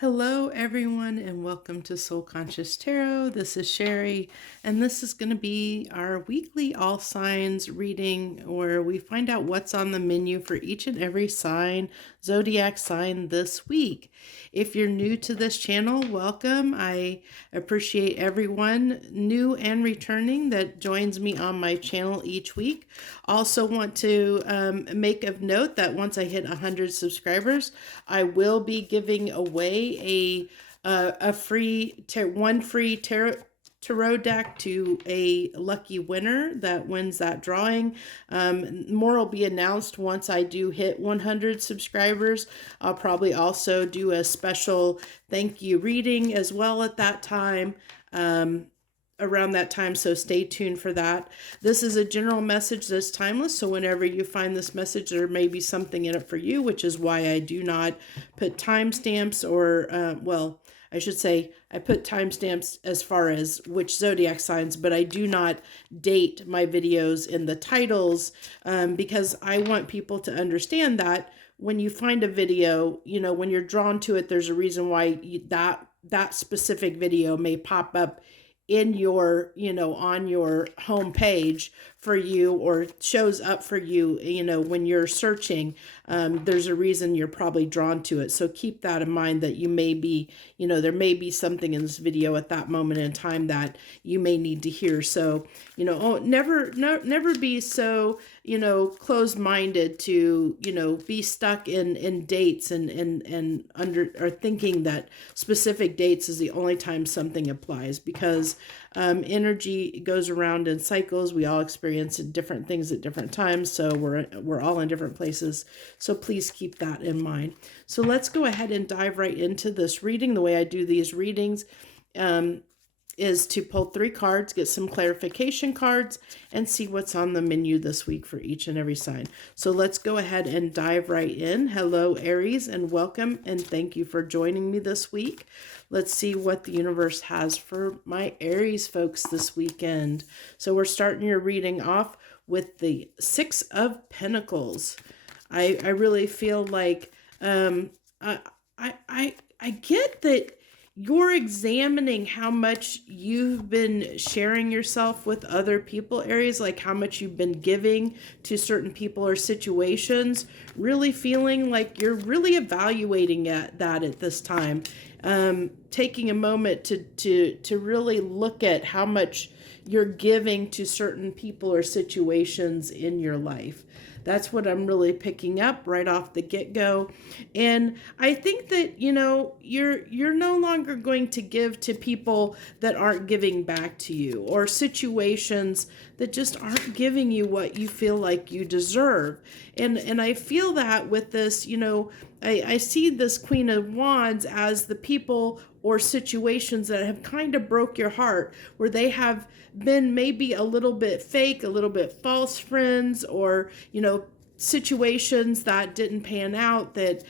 Hello, everyone, and welcome to Soul Conscious Tarot. This is Sherry, and this is going to be our weekly all signs reading where we find out what's on the menu for each and every zodiac sign this week. If you're new to this channel, welcome. I appreciate everyone new and returning that joins me on my channel each week. Also want to make of note that once I hit 100 subscribers, I will be giving away a free tarot deck to a lucky winner that wins that drawing. More will be announced once I do hit 100 subscribers. I'll probably also do a special thank you reading as well at that time. Around that time, so stay tuned for that. This is a general message that's timeless, so whenever you find this message, there may be something in it for you, which is why I do not put timestamps or, I should say I put timestamps as far as which zodiac signs, but I do not date my videos in the titles because I want people to understand that when you find a video, when you're drawn to it, there's a reason why that specific video may pop up in your, on your home page for you, or shows up for you, when you're searching. There's a reason you're probably drawn to it. So keep that in mind, that you may be, there may be something in this video at that moment in time that you may need to hear. So, never be so, closed-minded to, be stuck in dates and under, or thinking that specific dates is the only time something applies, because energy goes around in cycles. We all experience different things at different times, so we're all in different places. So please keep that in mind. So let's go ahead and dive right into this reading. The way I do these readings is to pull 3 cards, get some clarification cards, and see what's on the menu this week for each and every sign. So let's go ahead and dive right in. Hello, Aries, and welcome, and thank you for joining me this week. Let's see what the universe has for my Aries folks this weekend. So we're starting your reading off with the 6 of Pentacles. I really feel like I get that you're examining how much you've been sharing yourself with other people, Aries, like how much you've been giving to certain people or situations, really feeling like you're really evaluating that at this time. Taking a moment to really look at how much you're giving to certain people or situations in your life. That's what I'm really picking up right off the get-go. And I think that, you're no longer going to give to people that aren't giving back to you, or situations that just aren't giving you what you feel like you deserve. And I feel that with this, I see this Queen of Wands as the people or situations that have kind of broke your heart, where they have been maybe a little bit fake, a little bit false friends, or, situations that didn't pan out, that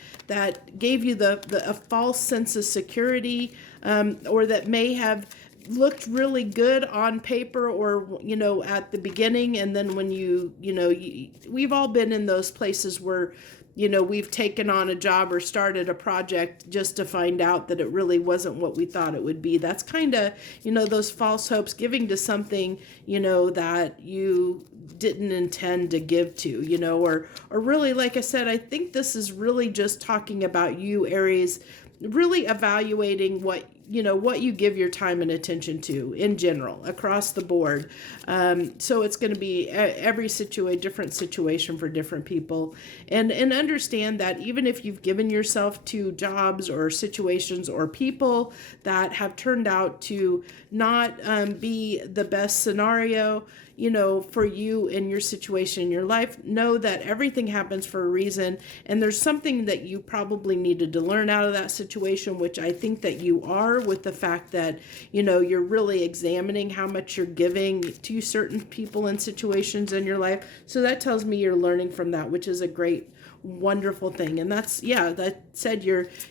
gave you a false sense of security, or that may have looked really good on paper, or, at the beginning. And then when we've all been in those places where, we've taken on a job or started a project just to find out that it really wasn't what we thought it would be. That's kind of, those false hopes, giving to something, that you didn't intend to give to, or really, like I said, I think this is really just talking about you, Aries, really evaluating what you give your time and attention to in general across the board. So it's going to be every different situation for different people, and understand that even if you've given yourself to jobs or situations or people that have turned out to not be the best scenario, for you in your situation in your life, know that everything happens for a reason, and there's something that you probably needed to learn out of that situation, which I think that you are, with the fact that, you're really examining how much you're giving to certain people and situations in your life. So that tells me you're learning from that, which is a great, wonderful thing. And that's, that said,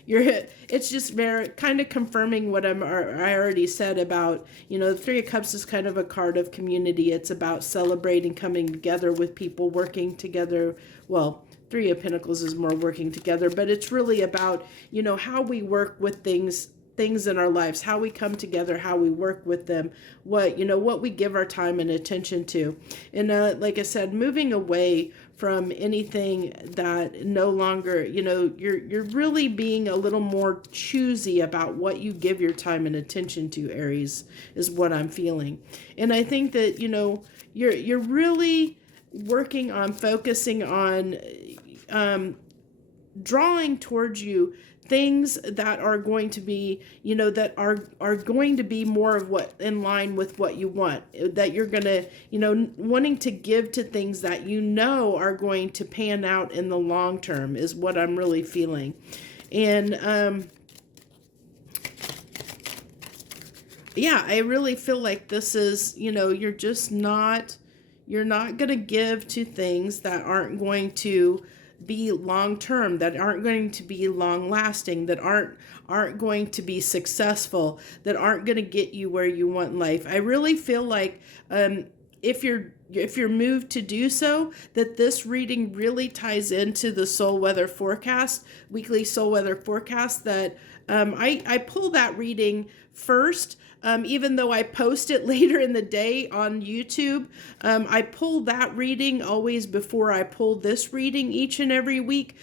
it's just very kind of confirming what I already said about, the 3 of Cups is kind of a card of community. It's about celebrating, coming together with people, working together, well, Three of Pentacles is more working together, but it's really about, you know, how we work with things in our lives, how we come together, how we work with them, what, you know, what we give our time and attention to. And like I said, moving away from anything that no longer, you know, you're really being a little more choosy about what you give your time and attention to, Aries, is what I'm feeling. And I think that, you know, you're really working on focusing on drawing towards you things that are going to be, you know, that are going to be more of what in line with what you want, that you're going to, you know, wanting to give to things that you know are going to pan out in the long term is what I'm really feeling. And yeah, I really feel like this is, you know, you're not going to give to things that aren't going to be long term, that aren't going to be long lasting, that aren't going to be successful, that aren't going to get you where you want in life. I really feel like if you're moved to do so, that this reading really ties into the soul weather forecast, weekly soul weather forecast, that I pull that reading first. Even though I post it later in the day on YouTube, I pull that reading always before I pull this reading each and every week,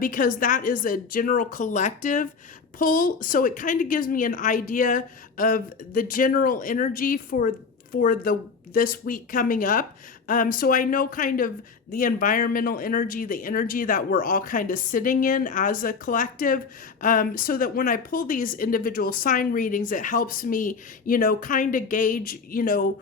because that is a general collective pull. So it kind of gives me an idea of the general energy for this week coming up. So I know kind of the environmental energy, the energy that we're all kind of sitting in as a collective, so that when I pull these individual sign readings, it helps me, you know, kind of gauge, you know,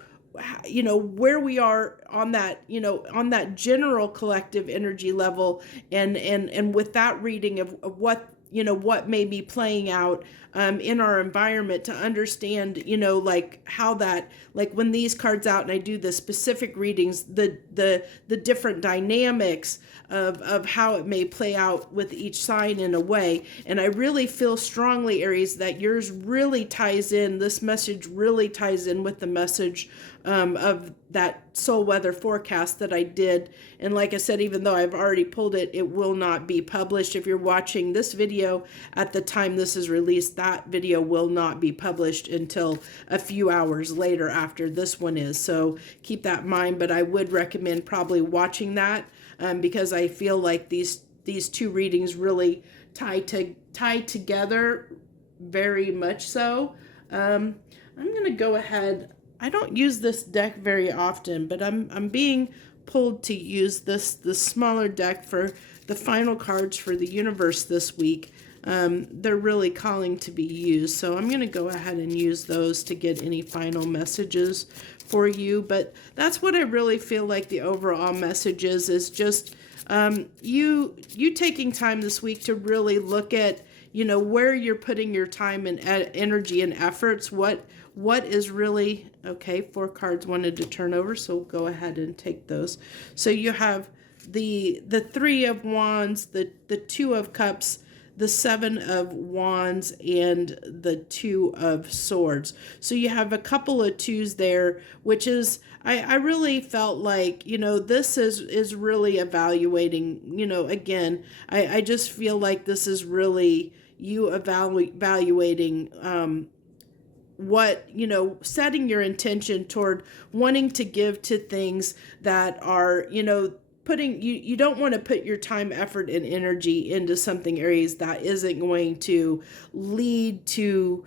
where we are on that, you know, on that general collective energy level, and with that reading of what, you know, what may be playing out in our environment, to understand, you know, like how that, like when these cards out and I do the specific readings, the different dynamics of how it may play out with each sign in a way. And I really feel strongly, Aries, that yours really ties in, this message really ties in with the message of that soul weather forecast that I did. And like I said, even though I've already pulled it, it will not be published. If you're watching this video at the time this is released, that video will not be published until a few hours later after this one is. So keep that in mind, but I would recommend probably watching that because I feel like these two readings really tie together very much so. I'm going to go ahead. I don't use this deck very often, but I'm being pulled to use the smaller deck for the final cards for the universe this week. They're really calling to be used, so I'm going to go ahead and use those to get any final messages for you. But that's what I really feel like the overall message is just you taking time this week to really look at, you know, where you're putting your time and energy and efforts, what is really, okay, 4 cards wanted to turn over, so we'll go ahead and take those. So you have the 3 of Wands, the 2 of Cups, the 7 of Wands, and the 2 of Swords. So you have a couple of 2s there, which is, I really felt like, you know, this is really evaluating, you know, again, I just feel like this is really you evaluating what, you know, setting your intention toward wanting to give to things that are, you know, putting, you don't want to put your time, effort, and energy into something, Aries, that isn't going to lead to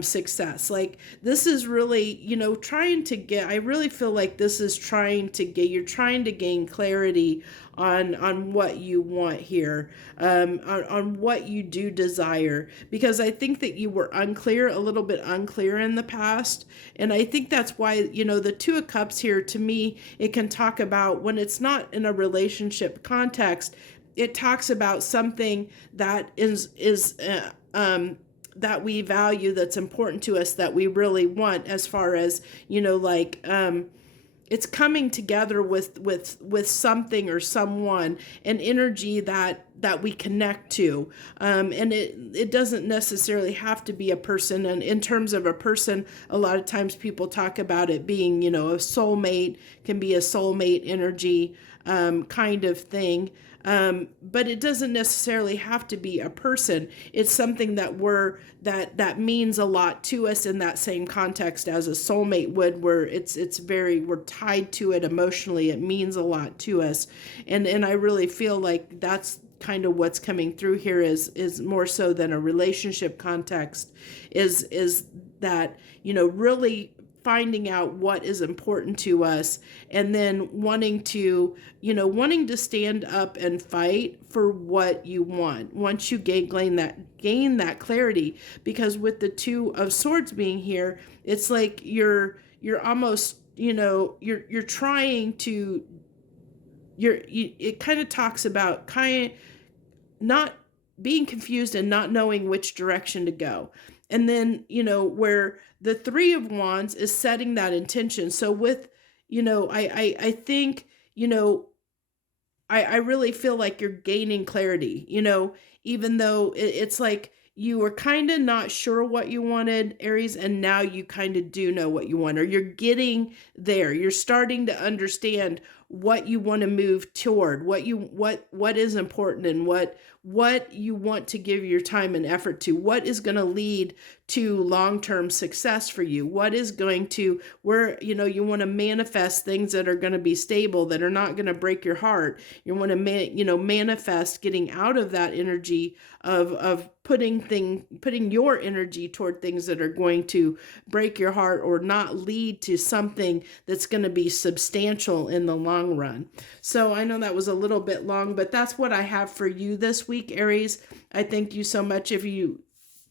success. Like this is really, you know, trying to get, I really feel like this is trying to get, you're trying to gain clarity on what you want here, on what you do desire, because I think that you were a little bit unclear in the past. And I think that's why, you know, the 2 of Cups here, to me, it can talk about when it's not in a relationship context, it talks about something that is that we value, that's important to us, that we really want, as far as, you know, like it's coming together with something or someone, an energy that we connect to, and it doesn't necessarily have to be a person. And in terms of a person, a lot of times people talk about it being, you know, a soulmate, can be a soulmate energy kind of thing. But it doesn't necessarily have to be a person. It's something that means a lot to us in that same context as a soulmate would, where we're tied to it emotionally. It means a lot to us. And I really feel like that's kind of what's coming through here is more so than a relationship context, is that, really finding out what is important to us, and then wanting to stand up and fight for what you want once you gain that clarity. Because with the Two of Swords being here, it's like you're almost, you're trying to, it kind of talks about not being confused and not knowing which direction to go. And then, where the Three of Wands is setting that intention. So with, I think, I really feel like you're gaining clarity, even though it's like you were kind of not sure what you wanted, Aries, and now you kind of do know what you want, or you're getting there. You're starting to understand what you want to move toward, what is important, and what you want to give your time and effort to, what is going to lead to long-term success for you, what is going to, where, you want to manifest things that are going to be stable, that are not going to break your heart. You want to, manifest getting out of that energy of putting your energy toward things that are going to break your heart or not lead to something that's going to be substantial in the long run. So I know that was a little bit long, but that's what I have for you this week, Aries. I thank you so much if you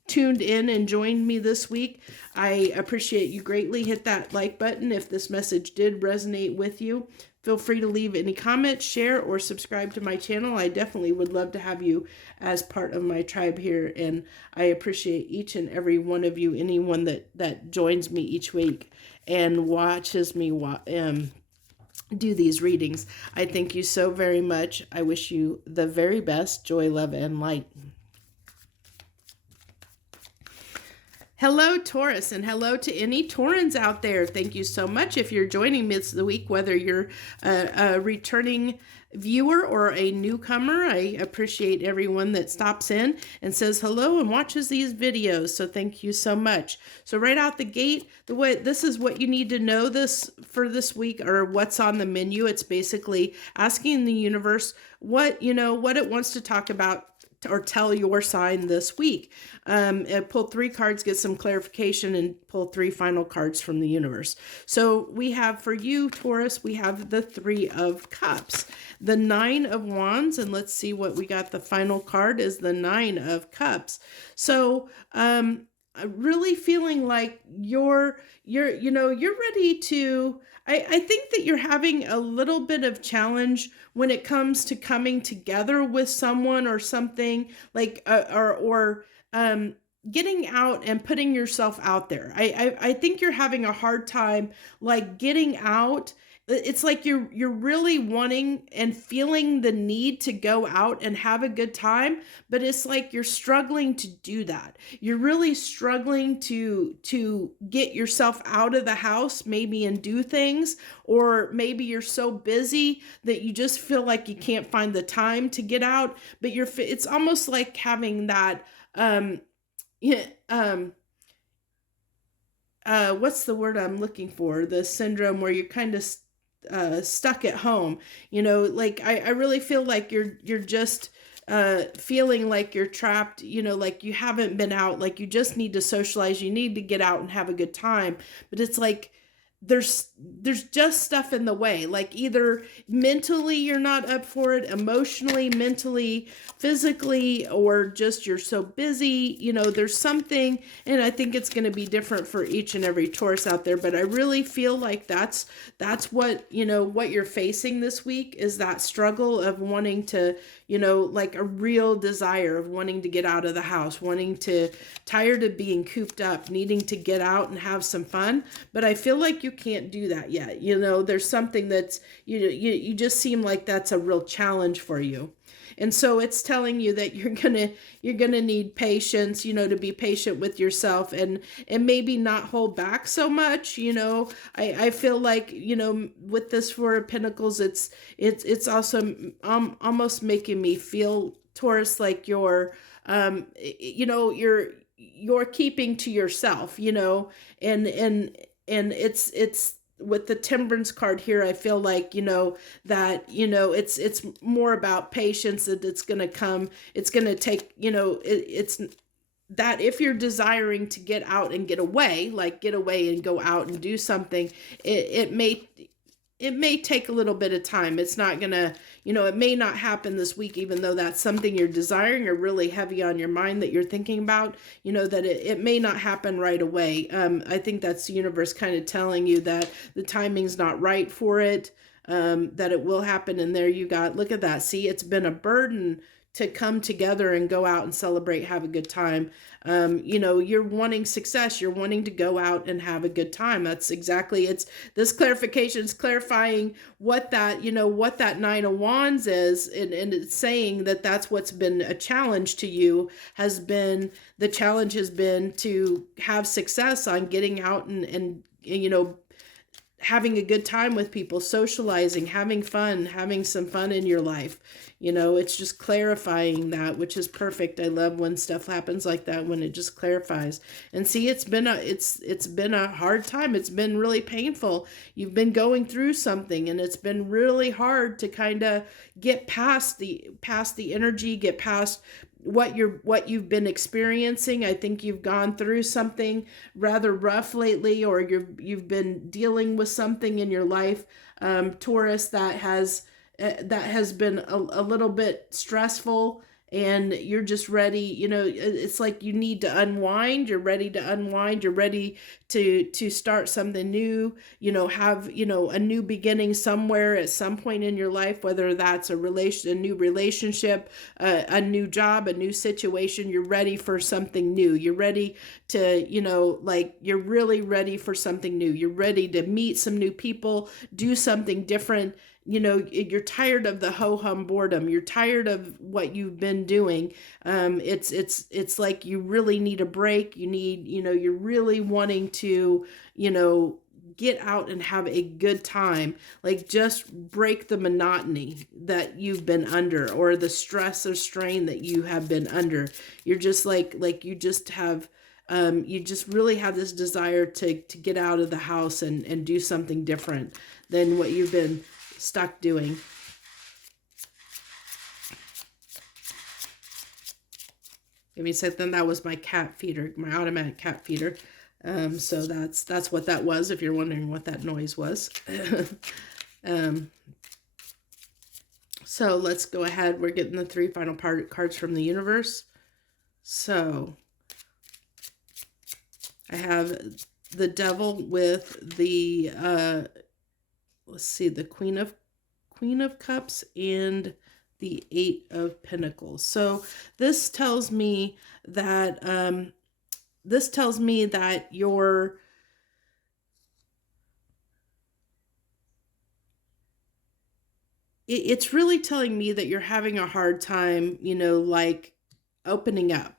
tuned in and joined me this week. I appreciate you greatly. Hit that like button if this message did resonate with you. Feel free to leave any comments, share, or subscribe to my channel. I definitely would love to have you as part of my tribe here, and I appreciate each and every one of you, anyone that joins me each week and watches me do these readings. I thank you so very much. I wish you the very best. Joy, love, and light. Hello, Taurus, and hello to any Taurans out there. Thank you so much if you're joining me this week, whether you're a returning viewer or a newcomer. I appreciate everyone that stops in and says hello and watches these videos. So thank you so much. So right out the gate, this is what you need to know for this week, or what's on the menu. It's basically asking the universe what it wants to talk about or tell your sign this week. Pull 3 cards, get some clarification, and pull 3 final cards from the universe. So we have for you, Taurus, we have the 3 of Cups, the 9 of Wands, and let's see what we got. The final card is the 9 of Cups. So really feeling like you're ready to, I think that you're having a little bit of challenge when it comes to coming together with someone or something, like or getting out and putting yourself out there. I think you're having a hard time like getting out. It's like you're really wanting and feeling the need to go out and have a good time, but it's like you're struggling to do that. You're really struggling to get yourself out of the house maybe and do things, or maybe you're so busy that you just feel like you can't find the time to get out, but it's almost like having that what's the word I'm looking for? The syndrome where you're kind of stuck at home, like I really feel like you're just feeling like you're trapped, like you haven't been out, like you just need to socialize, you need to get out and have a good time, but it's like there's just stuff in the way, like either mentally you're not up for it, emotionally, mentally, physically, or just you're so busy, there's something, and I think it's going to be different for each and every Taurus out there, but I really feel like that's what, what you're facing this week is that struggle of wanting to, like a real desire of wanting to get out of the house, tired of being cooped up, needing to get out and have some fun, but I feel like you can't do that yet. There's something that's, you just seem like that's a real challenge for you. And so it's telling you that you're gonna need patience, to be patient with yourself, and maybe not hold back so much. I feel like, with this Four of Pentacles, it's also almost making me feel, Taurus, like you're keeping to yourself, and it's with the Temperance card here. I feel like, that, it's more about patience, that it's going to come, it's going to take, it's that if you're desiring to get out and get away and go out and do something, it may take a little bit of time. It's not gonna, it may not happen this week, even though that's something you're desiring or really heavy on your mind that you're thinking about, that it may not happen right away. I think that's the universe kind of telling you that the timing's not right for it, that it will happen. And there you got, look at that. See, it's been a burden to come together and go out and celebrate, have a good time. You're wanting success. You're wanting to go out and have a good time. That's exactly, it's this clarification is clarifying what that Nine of Wands is. And it's saying that that's what's been a challenge to you, the challenge has been to have success on getting out and having a good time with people, socializing, having fun, having some fun in your life. It's just clarifying that, which is perfect. I love when stuff happens like that, when it just clarifies. And see, it's been a hard time. It's been really painful. You've been going through something, and it's been really hard to kind of get past the energy, get past what you've been experiencing. I think you've gone through something rather rough lately, or you've been dealing with something in your life, Taurus, that has been a little bit stressful, and you're just ready. It's like you need to unwind. You're ready to unwind. You're ready to start something new, have, a new beginning somewhere at some point in your life, whether that's a new relationship, a new job, a new situation. You're ready for something new. You're ready to, you're really ready for something new. You're ready to meet some new people, do something different. You're tired of the ho-hum boredom. You're tired of what you've been doing. It's like you really need a break. You're really wanting to, get out and have a good time. Like, just break the monotony that you've been under, or the stress or strain that you have been under. You're just like you just have, you just really have this desire to get out of the house and do something different than what you've been stuck doing. Give me a second. That was my cat feeder, my automatic cat feeder. So that's what that was, if you're wondering what that noise was. So let's go ahead. We're getting the three final cards from the universe. So I have the Devil with the let's see, the Queen of Cups and the Eight of Pentacles. So this tells me that it's really telling me that you're having a hard time, like opening up,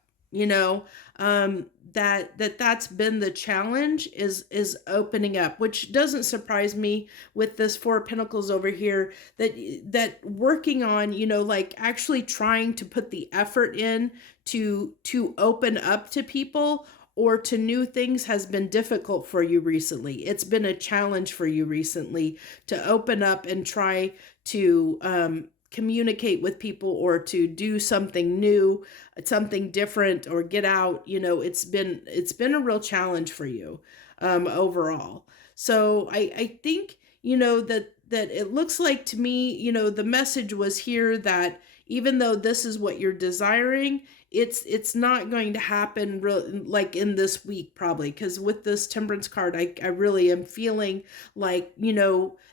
that's been the challenge, is opening up, which doesn't surprise me with this Four of Pentacles over here, that working on, like actually trying to put the effort in to open up to people or to new things has been difficult for you recently. It's been a challenge for you recently to open up and try to communicate with people, or to do something new, something different, or get out. It's been a real challenge for you overall. So I think, that it looks like to me, the message was here that even though this is what you're desiring, it's not going to happen like in this week, probably, because with this Temperance card, I really am feeling like,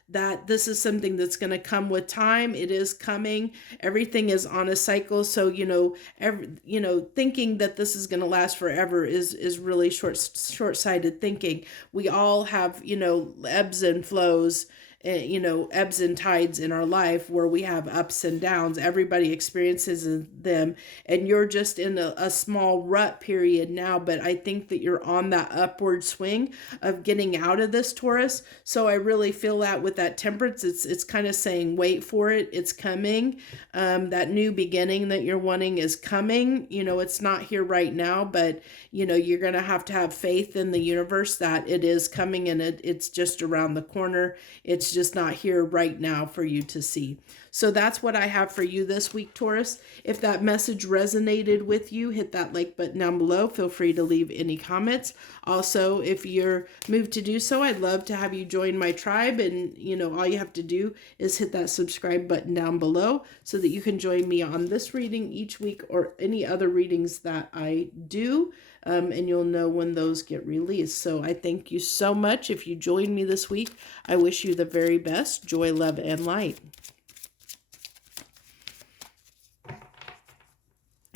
that this is something that's going to come with time. It is coming. Everything is on a cycle. So, thinking that this is going to last forever is really short-sighted thinking. We all have, ebbs and flows, you know, ebbs and tides in our life where we have ups and downs. Everybody experiences them, and you're just in a small rut period now, but I think that you're on that upward swing of getting out of this, Taurus. So I really feel that with that Temperance, it's kind of saying, wait for it. It's coming. That new beginning that you're wanting is coming. You know, it's not here right now, but you know, you're going to have faith in the universe that it is coming, and it's just around the corner. It's just not here right now for you to see. So that's what I have for you this week, Taurus. If that message resonated with you, hit that like button down below. Feel free to leave any comments. Also, if you're moved to do so, I'd love to have you join my tribe. And, you know, all you have to do is hit that subscribe button down below so that you can join me on this reading each week or any other readings that I do. And you'll know when those get released. So I thank you so much. If you joined me this week, I wish you the very best. Joy, love, and light.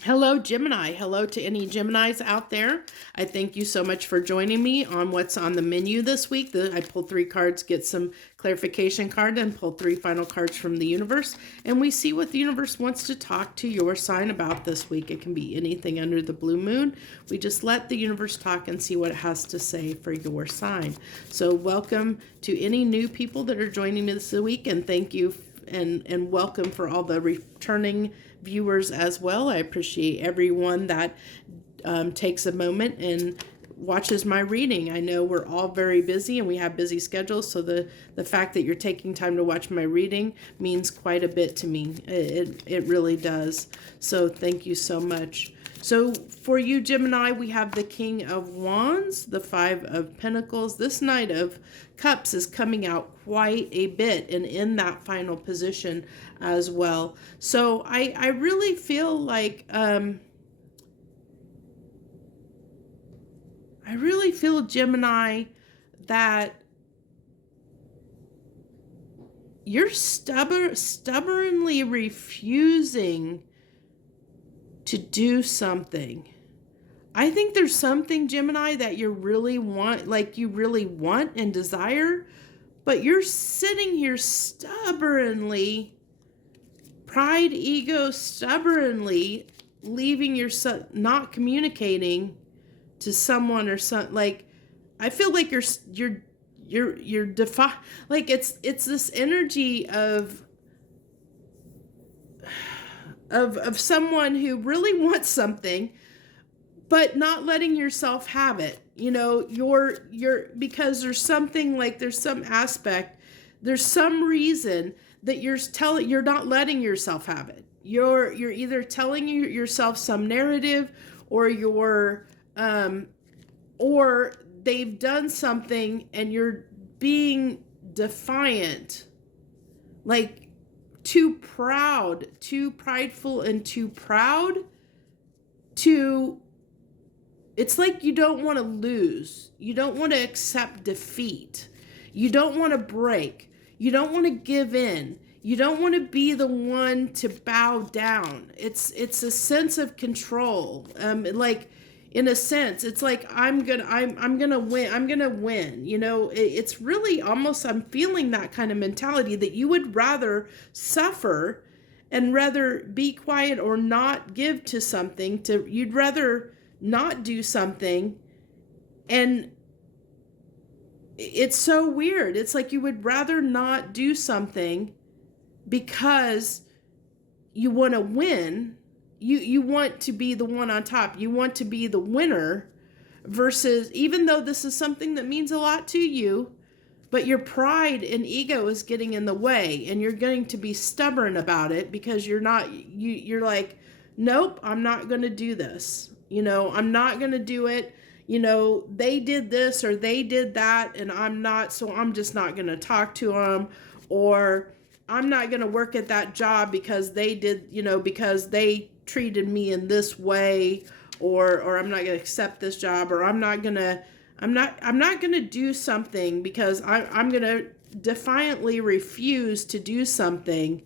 Hello, Gemini. Hello to any Geminis out there. I thank you so much for joining me on what's on the menu this week. I pulled 3 cards, get some clarification card, and pulled 3 final cards from the universe. And we see what the universe wants to talk to your sign about this week. It can be anything under the blue moon. We just let the universe talk and see what it has to say for your sign. So welcome to any new people that are joining me this week. And thank you and welcome for all the returning viewers as well. I appreciate everyone that takes a moment and watches my reading. I know we're all very busy and we have busy schedules, so the fact that you're taking time to watch my reading means quite a bit to me. It really does. So thank you so much. So for you, Gemini, we have the King of Wands, the 5 of Pentacles. This Knight of Cups is coming out quite a bit and in that final position as well. So I really feel like, Gemini, that you're stubbornly refusing to do something. I think there's something, Gemini, that you really want and desire, but you're sitting here stubbornly, pride, ego, stubbornly leaving yourself, not communicating to someone or something. Like, I feel like you're like it's this energy of someone who really wants something, but not letting yourself have it. You know, because there's something, like there's some aspect, there's some reason that you're not letting yourself have it. You're either telling yourself some narrative, or or they've done something and you're being defiant, like too proud, too prideful, and too proud to, it's like you don't want to lose. You don't want to accept defeat. You don't want to break. You don't want to give in. You don't want to be the one to bow down. It's a sense of control. Like, in a sense, it's like, I'm gonna win. You know, it's really almost, I'm feeling that kind of mentality, that you would rather suffer and rather be quiet or not give to something, you'd rather not do something. And it's so weird. It's like you would rather not do something because you want to win. You want to be the one on top. You want to be the winner, versus, even though this is something that means a lot to you, but your pride and ego is getting in the way, and you're going to be stubborn about it because you're like, nope, I'm not going to do this. You know, I'm not going to do it. You know, they did this or they did that, and I'm not, so I'm just not going to talk to them. Or I'm not going to work at that job because they did, you know, because they treated me in this way, or I'm not going to accept this job, or I'm not going to do something because I'm going to defiantly refuse to do something,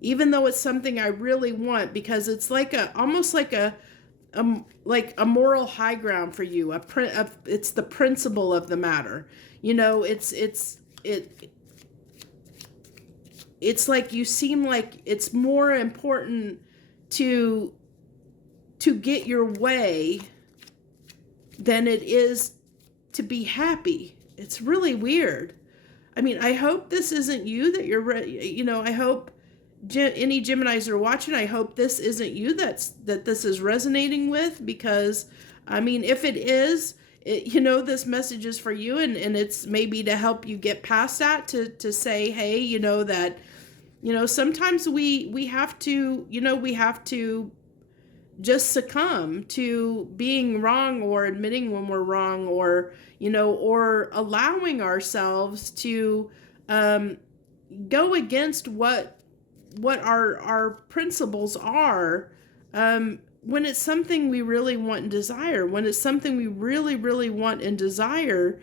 even though it's something I really want, because it's like almost like a moral high ground for you. It's the principle of the matter. You know, it's like you seem like it's more important to get your way than it is to be happy. It's really weird. I mean, I hope this isn't you, that you're, I hope any Geminis are watching. I hope this isn't you that this is resonating with, because, I mean, if it is, this message is for you, and it's maybe to help you get past that, to say, hey, that, sometimes we have to, we have to just succumb to being wrong, or admitting when we're wrong, or, or allowing ourselves to go against what our principles are, when it's something we really want and desire. When it's something we really, really want and desire,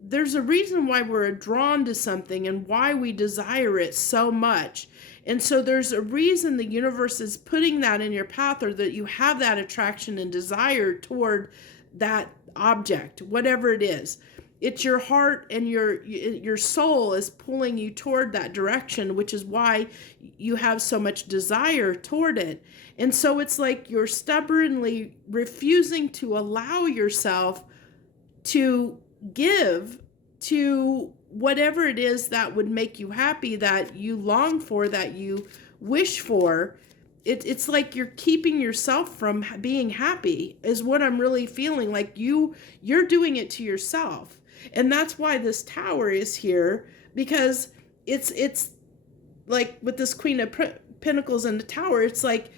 there's a reason why we're drawn to something and why we desire it so much. And so there's a reason the universe is putting that in your path, or that you have that attraction and desire toward that object, whatever it is. It's your heart and your soul is pulling you toward that direction, which is why you have so much desire toward it. And so it's like you're stubbornly refusing to allow yourself to give to whatever it is that would make you happy, that you long for, that you wish for. It's like you're keeping yourself from being happy, is what I'm really feeling. Like you're doing it to yourself. And that's why this Tower is here, because it's like with this Queen of Pentacles and the Tower, it's like,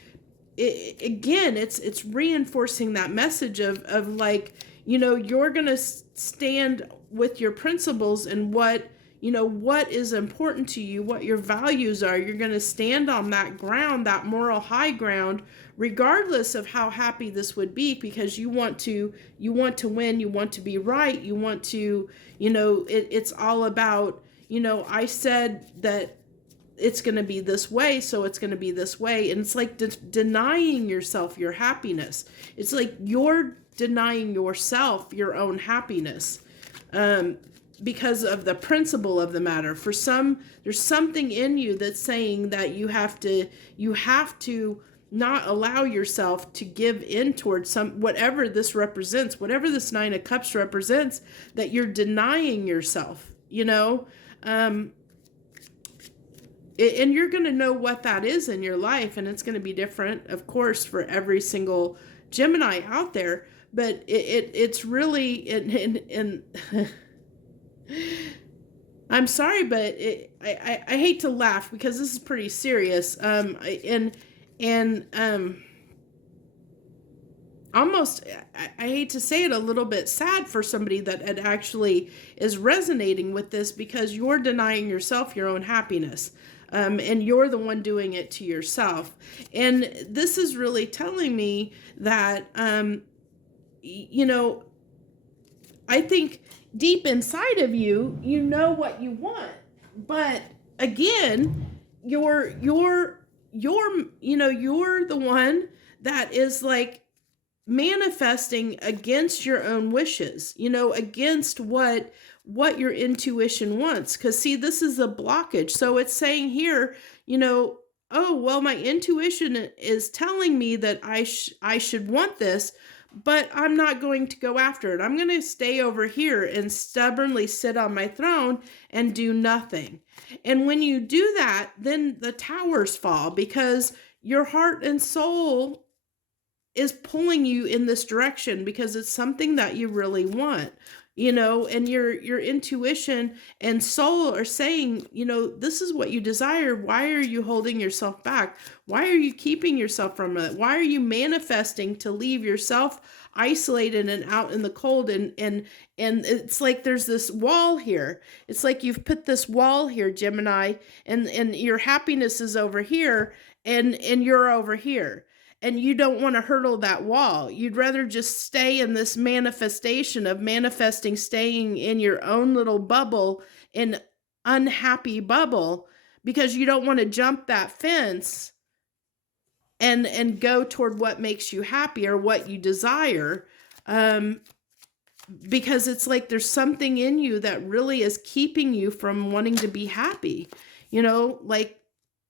it's reinforcing that message of like, you're going to stand with your principles and what is important to you, what your values are. You're going to stand on that ground, that moral high ground, regardless of how happy this would be, because you want to win, you want to be right, you want to, it's all about, I said that it's going to be this way, so it's going to be this way. And it's like denying yourself your happiness. It's like you're denying yourself your own happiness, because of the principle of the matter. For some, there's something in you that's saying that you have to not allow yourself to give in towards whatever this represents, whatever this Nine of Cups represents, that you're denying yourself, and you're going to know what that is in your life, and it's going to be different, of course, for every single Gemini out there. But it's really, and I'm sorry, but I hate to laugh because this is pretty serious. Almost, I hate to say it, a little bit sad for somebody that it actually is resonating with this, because you're denying yourself your own happiness. And you're the one doing it to yourself. And this is really telling me that, I think deep inside of you, you know what you want. But again, you're the one that is like manifesting against your own wishes, against what your intuition wants. Because see, this is a blockage. So it's saying here, oh, well, my intuition is telling me that I should want this, but I'm not going to go after it. I'm going to stay over here and stubbornly sit on my throne and do nothing. And when you do that, then the towers fall, because your heart and soul is pulling you in this direction, because it's something that you really want, and your intuition and soul are saying, this is what you desire. Why are you holding yourself back? Why are you keeping yourself from it? Why are you manifesting to leave yourself isolated and out in the cold? And it's like there's this wall here. It's like you've put this wall here, Gemini, and your happiness is over here, and you're over here. And you don't want to hurdle that wall. You'd rather just stay in this manifestation of manifesting, staying in your own little bubble, an unhappy bubble, because you don't want to jump that fence and go toward what makes you happy or what you desire. Because it's like there's something in you that really is keeping you from wanting to be happy. like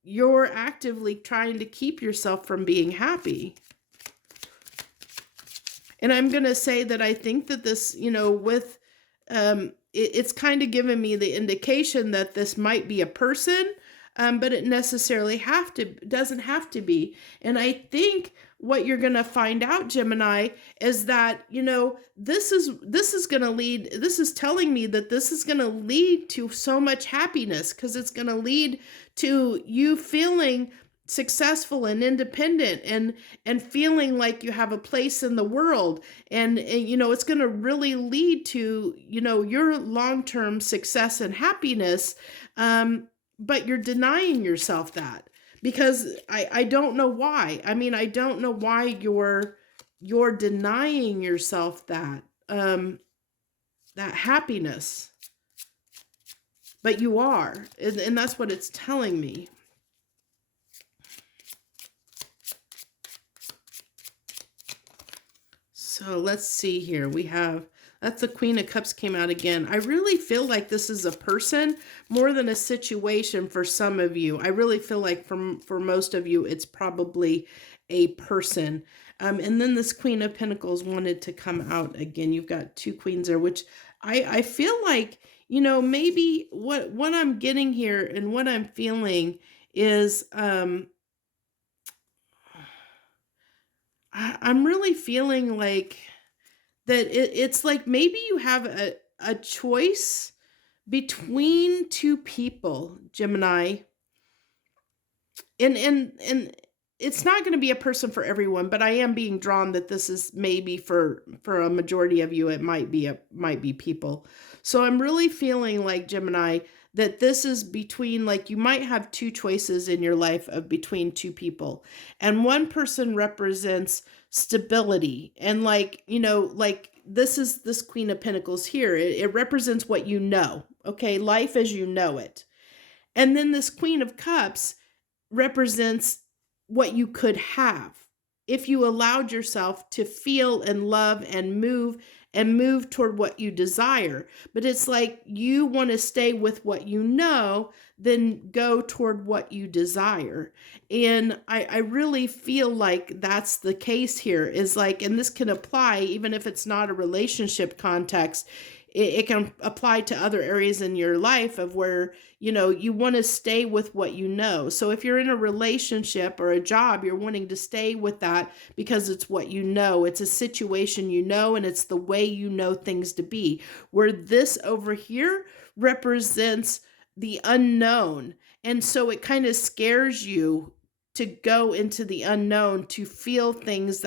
you're actively trying to keep yourself from being happy. And I'm going to say that I think that this, with, it's kind of given me the indication that this might be a person, but it necessarily doesn't have to be. And I think what you're going to find out, Gemini, is that, this is going to lead, this is telling me that this is going to lead to so much happiness, because it's going to lead to you feeling successful and independent and feeling like you have a place in the world, and it's going to really lead to your long-term success and happiness, but you're denying yourself that, because I don't know why. I don't know why you're denying yourself that that happiness, but you are, and that's what it's telling me. So let's see here. That's the Queen of Cups came out again. I really feel like this is a person more than a situation for some of you. I really feel like for most of you, it's probably a person. And then this Queen of Pentacles wanted to come out again. You've got two queens there, which I feel like, maybe what I'm getting here and what I'm feeling is, I'm really feeling like that it's like maybe you have a choice between two people, Gemini. And it's not going to be a person for everyone, but I am being drawn that this is maybe for a majority of you, it might be people. So I'm really feeling like, Gemini, that this is between, like, you might have two choices in your life of between two people, and one person represents stability, and like this is this Queen of Pentacles here, it represents what okay, life as you know it. And then this Queen of Cups represents what you could have if you allowed yourself to feel and love and move toward what you desire. But it's like you want to stay with what you know, then go toward what you desire. And I really feel like that's the case here, is like, and this can apply even if it's not a relationship context. It can apply to other areas in your life of where, you want to stay with what you know. So if you're in a relationship or a job, you're wanting to stay with that because it's what you know. It's a situation and it's the way you know things to be. Where this over here represents the unknown. And so it kind of scares you to go into the unknown, to feel things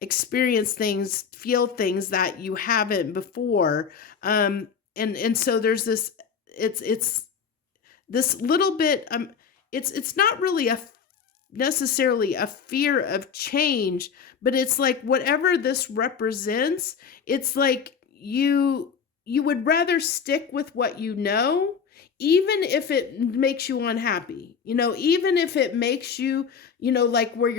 experience things, feel things that you haven't before. And so there's this, it's this little bit, it's not really necessarily a fear of change, but it's like whatever this represents, it's like you would rather stick with what you know, even if it makes you unhappy, even if it makes you, like where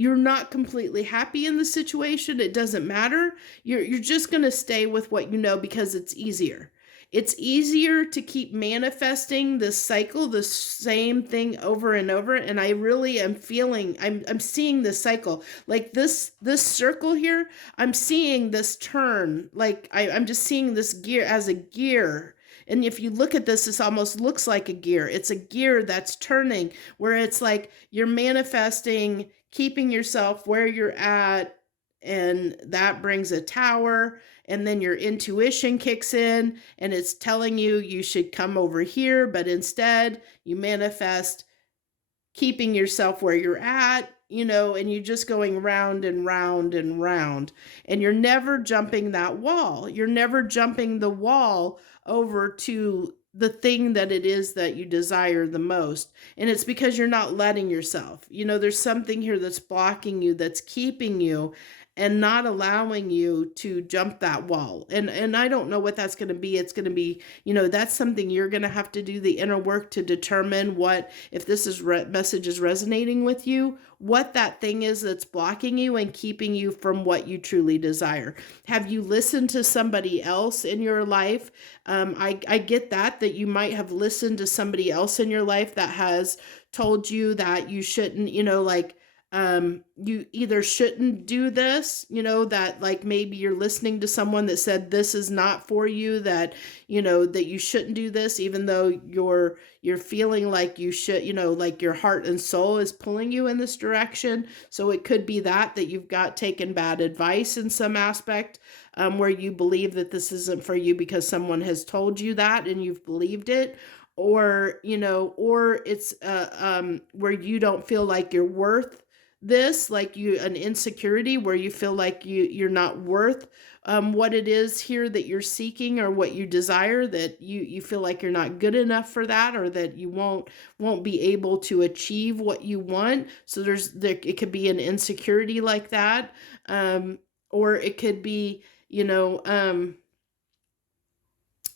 you're not completely happy in the situation. It doesn't matter. You're just going to stay with what you know because it's easier. It's easier to keep manifesting this cycle, the same thing over and over. And I really am feeling, I'm seeing this cycle, like this circle here. I'm seeing this turn. Like I'm just seeing this gear as a gear. And if you look at this, this almost looks like a gear. It's a gear that's turning, where it's like you're manifesting, keeping yourself where you're at, and that brings a tower, and then your intuition kicks in and it's telling you should come over here, but instead you manifest keeping yourself where you're at, and you're just going round and round and round, and you're never jumping that wall. You're never jumping the wall over to the thing that it is that you desire the most. And it's because you're not letting yourself, there's something here that's blocking you, that's keeping you. and not allowing you to jump that wall. And I don't know what that's going to be. It's going to be, that's something you're going to have to do the inner work to determine what, if this is message is resonating with you, what that thing is that's blocking you and keeping you from what you truly desire. Have you listened to somebody else in your life? I get that you might have listened to somebody else in your life that has told you that you shouldn't, you either shouldn't do this, that like maybe you're listening to someone that said this is not for you, that, that you shouldn't do this, even though you're feeling like you should, like your heart and soul is pulling you in this direction. So it could be that you've got taken bad advice in some aspect, where you believe that this isn't for you because someone has told you that and you've believed it. Or, or it's where you don't feel like you're worth this, like an insecurity where you feel like you're not worth what it is here that you're seeking or what you desire, that you feel like you're not good enough for that, or that you won't be able to achieve what you want. So it could be an insecurity like that, or it could be,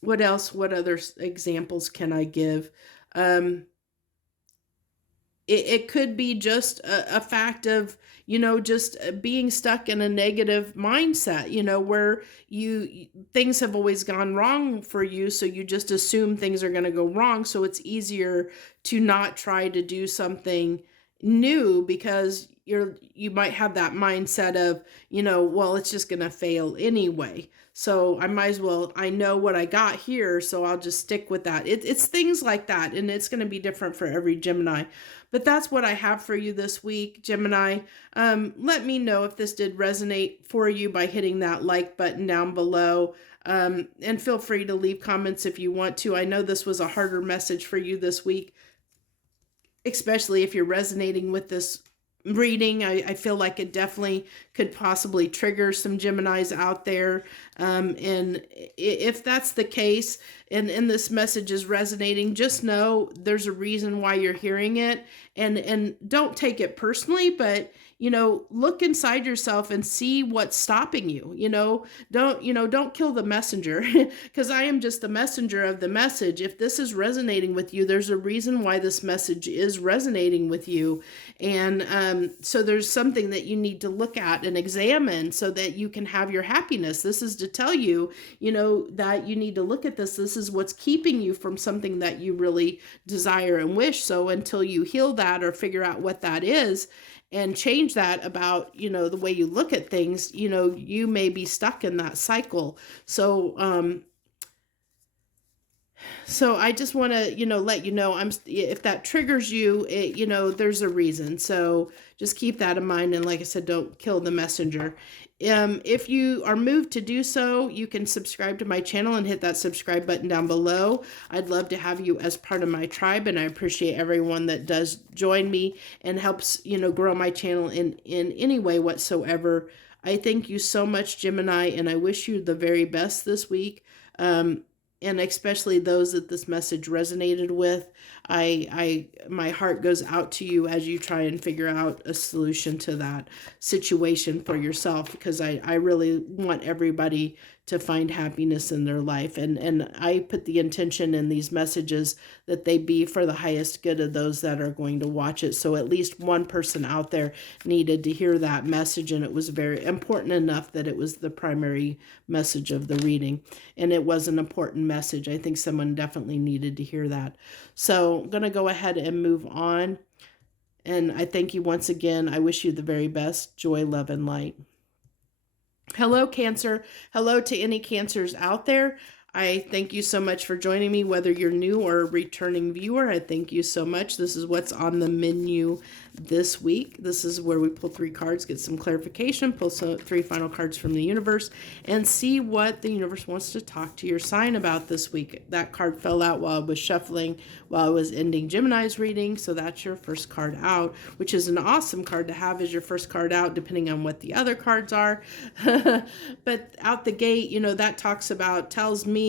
what else? What other examples can I give? It could be just a fact of, just being stuck in a negative mindset, where things have always gone wrong for you. So you just assume things are going to go wrong. So it's easier to not try to do something new because you might have that mindset of, well, it's just going to fail anyway. So I might as well, I know what I got here, so I'll just stick with that. It's things like that, and it's going to be different for every Gemini. But that's what I have for you this week, Gemini. Let me know if this did resonate for you by hitting that like button down below. And feel free to leave comments if you want to. I know this was a harder message for you this week, especially if you're resonating with this reading. I feel like it definitely could possibly trigger some Geminis out there. And if that's the case, and this message is resonating, just know there's a reason why you're hearing it. And don't take it personally, but look inside yourself and see what's stopping you. Don't kill the messenger, because I am just the messenger of the message. If this is resonating with you, there's a reason why this message is resonating with you. And so there's something that you need to look at and examine so that you can have your happiness. This is to tell you, that you need to look at this. This is what's keeping you from something that you really desire and wish. So until you heal that or figure out what that is, and change that about, the way you look at things, you may be stuck in that cycle. So, so I just want to, let you know, if that triggers you, there's a reason. So just keep that in mind. And like I said, don't kill the messenger. If you are moved to do so, you can subscribe to my channel and hit that subscribe button down below. I'd love to have you as part of my tribe, and I appreciate everyone that does join me and helps, grow my channel in any way whatsoever. I thank you so much, Gemini, and I wish you the very best this week. And especially those that this message resonated with. My heart goes out to you as you try and figure out a solution to that situation for yourself, because I really want everybody to find happiness in their life. And I put the intention in these messages that they be for the highest good of those that are going to watch it. So at least one person out there needed to hear that message, and it was very important enough that it was the primary message of the reading. And it was an important message. I think someone definitely needed to hear that. So I'm going to go ahead and move on. And I thank you once again. I wish you the very best. Joy, love, and light. Hello, Cancer. Hello to any Cancers out there. I thank you so much for joining me, whether you're new or a returning viewer. I thank you so much. This is what's on the menu this week. This is where we pull 3 cards, get some clarification, pull 3 final cards from the universe, and see what the universe wants to talk to your sign about this week. That card fell out while I was shuffling, while I was ending Gemini's reading, so that's your first card out, which is an awesome card to have as your first card out, depending on what the other cards are. But out the gate, that tells me,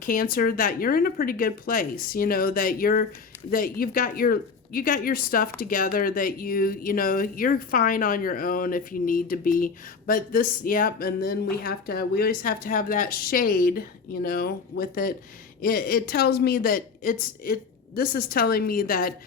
Cancer, that you're in a pretty good place, that you've got your your stuff together, that you're fine on your own if you need to be. But this, yep, and then we always have to have that shade, with it. It tells me that this is telling me that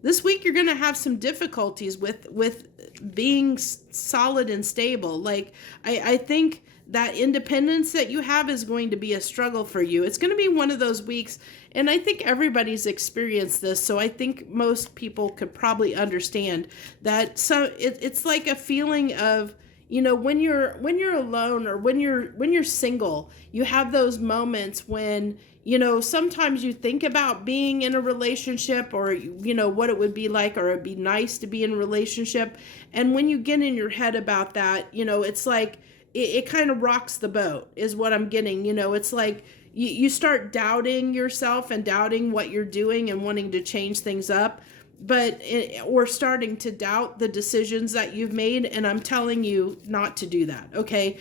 this week you're going to have some difficulties with being solid and stable. Like, I think that independence that you have is going to be a struggle for you. It's going to be one of those weeks, and I think everybody's experienced this, so I think most people could probably understand that. So it's like a feeling of, when you're alone, or when you're single, you have those moments when, sometimes you think about being in a relationship, or, what it would be like, or it'd be nice to be in a relationship. And when you get in your head about that, it's like, it kind of rocks the boat, is what I'm getting. It's like you start doubting yourself and doubting what you're doing and wanting to change things up, or starting to doubt the decisions that you've made. And I'm telling you not to do that. Okay.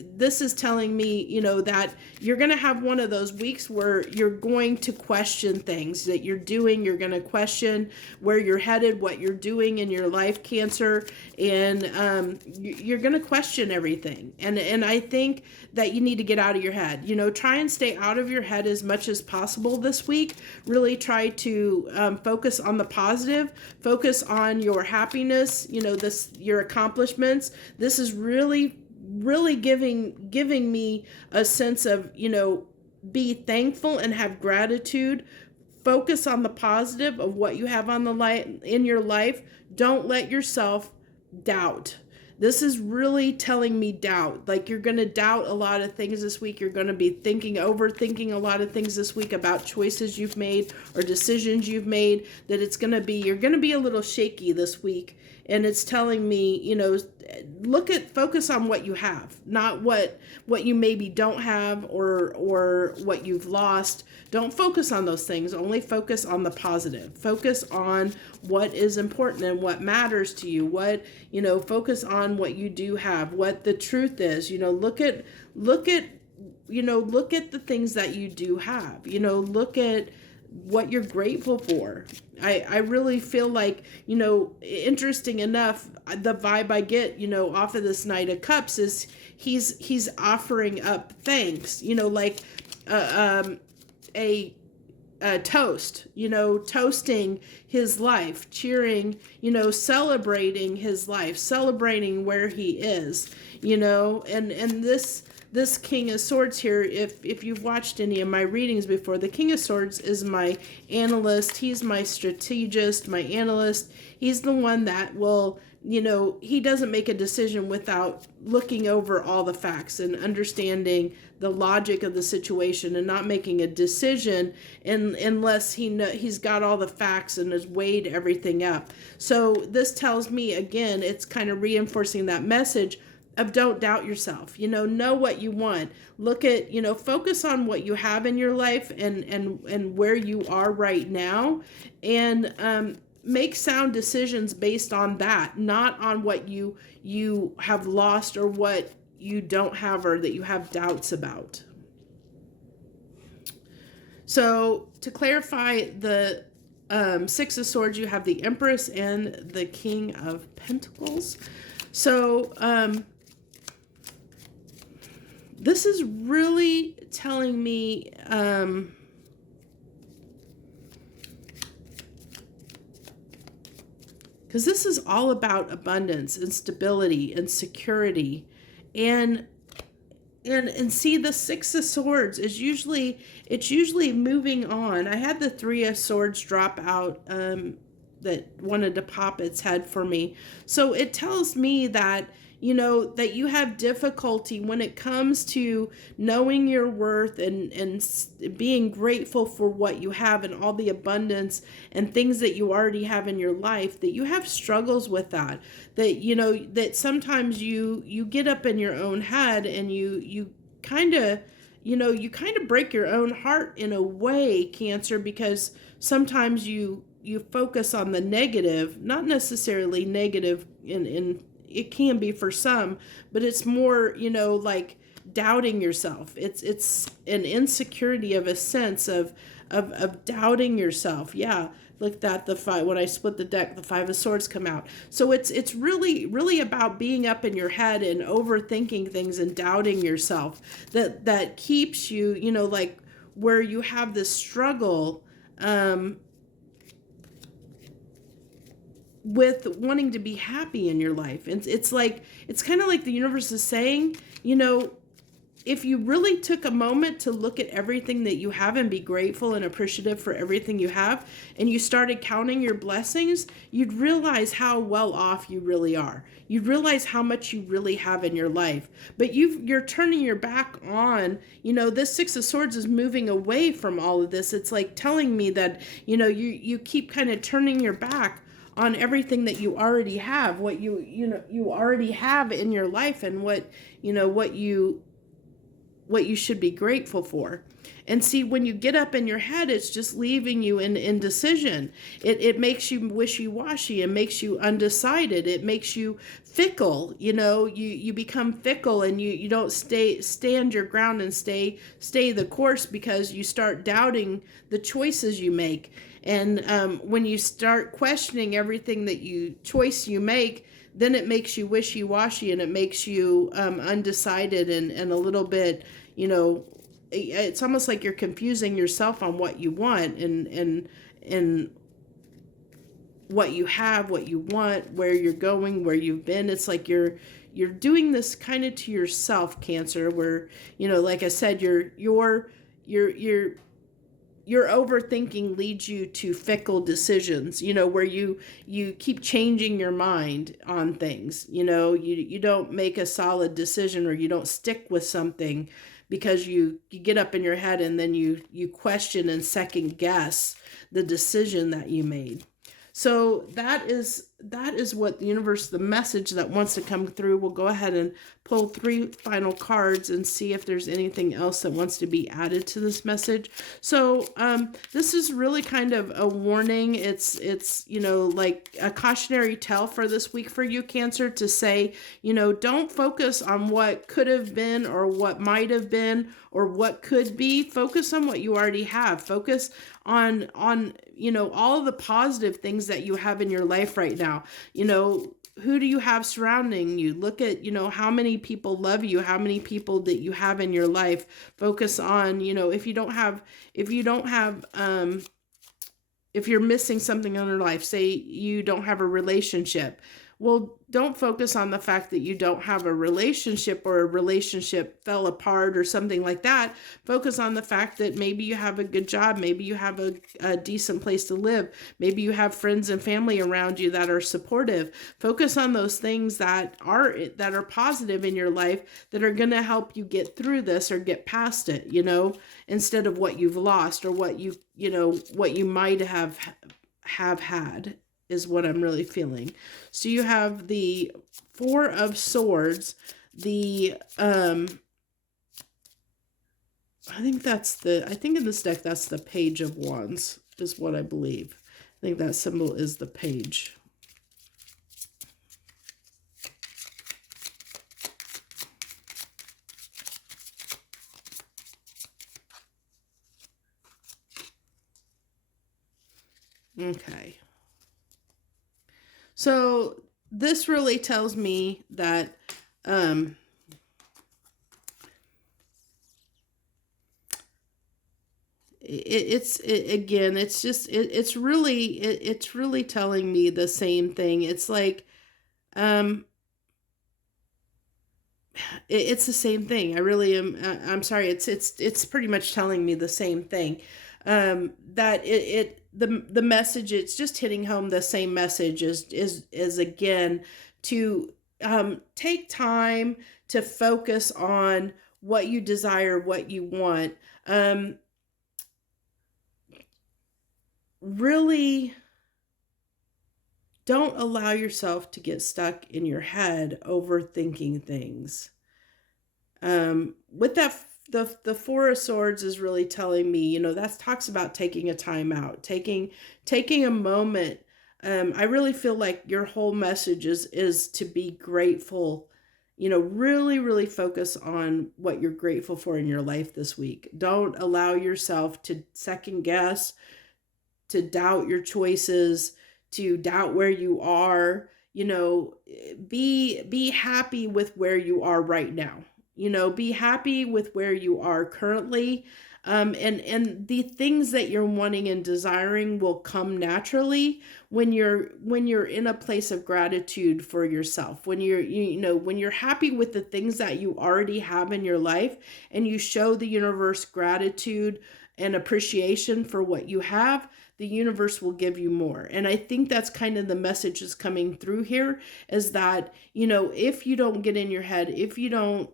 This is telling me, that you're going to have one of those weeks where you're going to question things that you're doing. You're going to question where you're headed, what you're doing in your life, Cancer, and you're going to question everything. And I think that you need to get out of your head. Try and stay out of your head as much as possible this week. Really try to focus on the positive, focus on your happiness, your accomplishments. This is really giving me a sense of, be thankful and have gratitude. Focus on the positive of what you have on in your life. Don't let yourself doubt. This is really telling me doubt. Like, you're going to doubt a lot of things this week. You're going to be overthinking a lot of things this week about choices you've made or decisions you've made, that you're going to be a little shaky this week. And it's telling me, focus on what you have, not what you maybe don't have, or what you've lost. Don't focus on those things. Only focus on the positive. Focus on what is important and what matters to you. Focus on what you do have, what the truth is. Look at the things that you do have. Look at what you're grateful for. I really feel like, interesting enough, the vibe I get, off of this Knight of Cups is he's offering up thanks, like a toast, toasting his life, cheering, celebrating his life, celebrating where he is, and this King of Swords here, if you've watched any of my readings before, the King of Swords is my analyst. He's my strategist, my analyst. He's the one that will, he doesn't make a decision without looking over all the facts and understanding the logic of the situation, and not making a decision unless he's got all the facts and has weighed everything up. So this tells me, again, it's kind of reinforcing that message of don't doubt yourself. Know what you want. Look at, focus on what you have in your life and where you are right now, and make sound decisions based on that, not on what you have lost or what you don't have or that you have doubts about. So to clarify, the Six of Swords, you have the Empress and the King of Pentacles. So this is really telling me because this is all about abundance and stability and security, and see, the Six of Swords is usually moving on. I had the Three of Swords drop out that wanted to pop its head for me. So it tells me that that you have difficulty when it comes to knowing your worth and being grateful for what you have and all the abundance and things that you already have in your life, that you have struggles with that that sometimes you get up in your own head and you kind of break your own heart in a way, Cancer, because sometimes you focus on the negative, not necessarily negative in it can be for some, but it's more, like doubting yourself. It's an insecurity of a sense of of doubting yourself. Yeah, look at that, the five, when I split the deck, the Five of Swords come out. So it's really about being up in your head and overthinking things and doubting yourself, that keeps you, like, where you have this struggle with wanting to be happy in your life. And it's like, it's kind of like the universe is saying, if you really took a moment to look at everything that you have and be grateful and appreciative for everything you have, and you started counting your blessings, you'd realize how well off you really are. You'd realize how much you really have in your life. But you're turning your back on, this Six of Swords is moving away from all of this. It's like telling me that, you keep kind of turning your back on everything that you already have, what you already have in your life, and what you should be grateful for. And see, when you get up in your head, it's just leaving you in indecision. It makes you wishy-washy. It makes you undecided. It makes you fickle. You become fickle, and you don't stand your ground and stay the course, because you start doubting the choices you make. And when you start questioning everything choice you make, then it makes you wishy-washy, and it makes you undecided and a little bit, it's almost like you're confusing yourself on what you want and what you have, what you want, where you're going, where you've been. It's like you're doing this kind of to yourself, Cancer, where, like I said, your overthinking leads you to fickle decisions, where you keep changing your mind on things. You don't make a solid decision, or you don't stick with something, because you get up in your head, and then you question and second guess the decision that you made. So that is what the universe, the message that wants to come through. We'll go ahead and pull 3 final cards and see if there's anything else that wants to be added to this message. So this is really kind of a warning. It's like a cautionary tale for this week for you, Cancer, to say, don't focus on what could have been, or what might have been, or what could be. Focus on what you already have. Focus on all of the positive things that you have in your life right now. Who do you have surrounding you? Look at, how many people love you, how many people that you have in your life. Focus on, if you're missing something in your life, say you don't have a relationship. Well, don't focus on the fact that you don't have a relationship, or a relationship fell apart or something like that. Focus on the fact that maybe you have a good job. Maybe you have a decent place to live. Maybe you have friends and family around you that are supportive. Focus on those things that are positive in your life, that are going to help you get through this or get past it, instead of what you've lost, or what you might have had, is what I'm really feeling. So you have the Four of Swords, I think in this deck, that's the Page of Wands, is what I believe. I think that symbol is the page. Okay. So this really tells me that it's really telling me the same thing. It's like it's the same thing. I really am. I'm sorry. It's pretty much telling me the same thing. That the message, it's just hitting home the same message is again, to take time to focus on what you desire, what you want. Really don't allow yourself to get stuck in your head overthinking things. With that, the Four of Swords is really telling me, that talks about taking a time out, taking a moment. I really feel like your whole message is to be grateful really, really focus on what you're grateful for in your life this week. Don't allow yourself to second guess, to doubt your choices, to doubt where you are. Be happy with where you are right now. Be happy with where you are currently. And the things that you're wanting and desiring will come naturally when you're in a place of gratitude for yourself. When you're happy with the things that you already have in your life, and you show the universe gratitude and appreciation for what you have, the universe will give you more. And I think that's kind of the message that's coming through here, is that, if you don't get in your head, if you don't,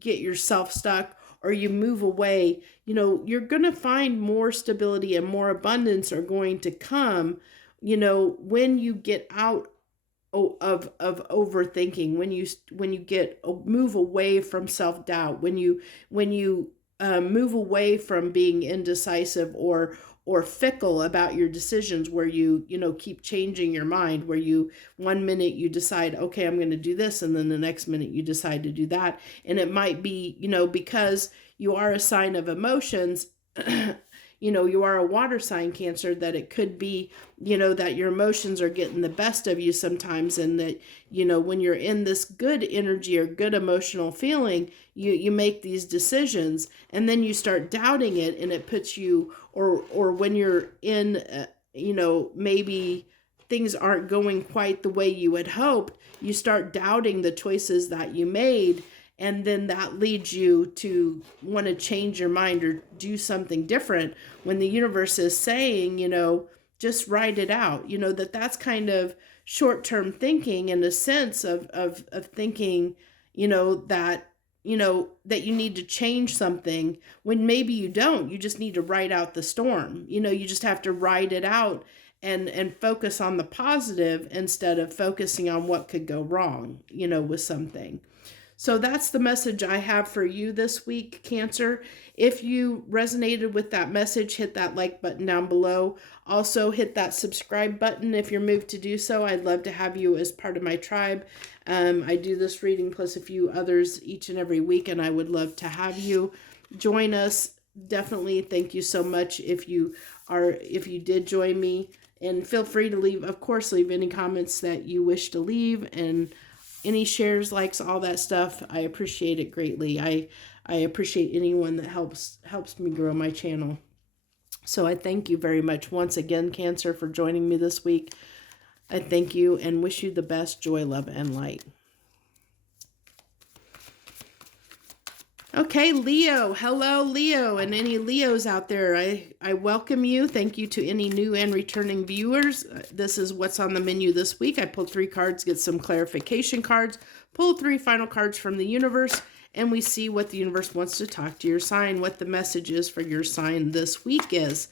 get yourself stuck, or you move away, you're going to find more stability and more abundance are going to come, when you get out of overthinking, when you get move away from self-doubt, when you move away from being indecisive or fickle about your decisions, where you keep changing your mind, where one minute you decide, okay, I'm going to do this, and then the next minute you decide to do that. And it might be, because you are a sign of emotions, you are a water sign, Cancer, that it could be, that your emotions are getting the best of you sometimes, and that, when you're in this good energy or good emotional feeling, you make these decisions, and then you start doubting it, and it puts you, or when you're in, maybe things aren't going quite the way you had hoped, you start doubting the choices that you made. And then that leads you to want to change your mind or do something different, when the universe is saying, just write it out. That's kind of short-term thinking, in a sense of thinking, that, that you need to change something, when maybe you don't. You just need to write out the storm. You just have to write it out and focus on the positive, instead of focusing on what could go wrong, with something. So that's the message I have for you this week, Cancer. If you resonated with that message, hit that like button down below. Also, hit that subscribe button if you're moved to do so. I'd love to have you as part of my tribe. I do this reading plus a few others each and every week, and I would love to have you join us. Definitely, thank you so much if you did join me. And feel free to leave any comments that you wish to leave, and any shares, likes, all that stuff. I appreciate it greatly. I appreciate anyone that helps me grow my channel. So I thank you very much once again, Cancer, for joining me this week. I thank you and wish you the best joy, love, and light. Okay, Leo. Hello, Leo, and any Leos out there. I welcome you. Thank you to any new and returning viewers. This is what's on the menu this week. I pulled 3 cards, get some clarification cards, pull 3 final cards from the universe, and we see what the universe wants to talk to your sign, what the message is for your sign this week is.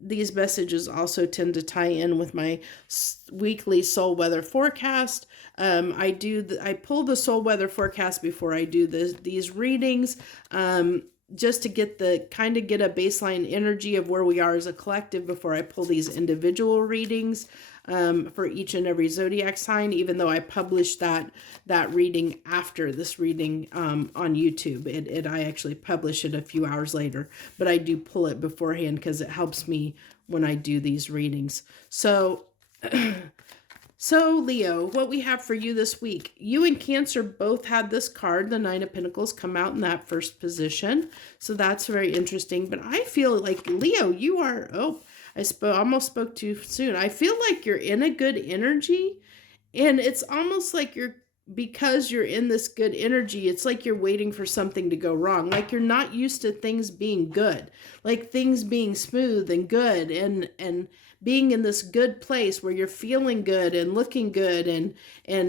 These messages also tend to tie in with my weekly soul weather forecast. I pull the soul weather forecast before I do these readings, just to get a baseline energy of where we are as a collective before I pull these individual readings for each and every zodiac sign, even though I published that reading after this reading on YouTube. I actually publish it a few hours later, but I do pull it beforehand because it helps me when I do these readings. So Leo, what we have for you this week, you and Cancer both had this card, the 9 of Pentacles, come out in that first position. So that's very interesting. But I feel like, Leo, you are, I almost spoke too soon. I feel like you're in a good energy, and it's almost like because you're in this good energy, it's like you're waiting for something to go wrong. Like you're not used to things being good, like things being smooth and good, and being in this good place where you're feeling good and looking good, and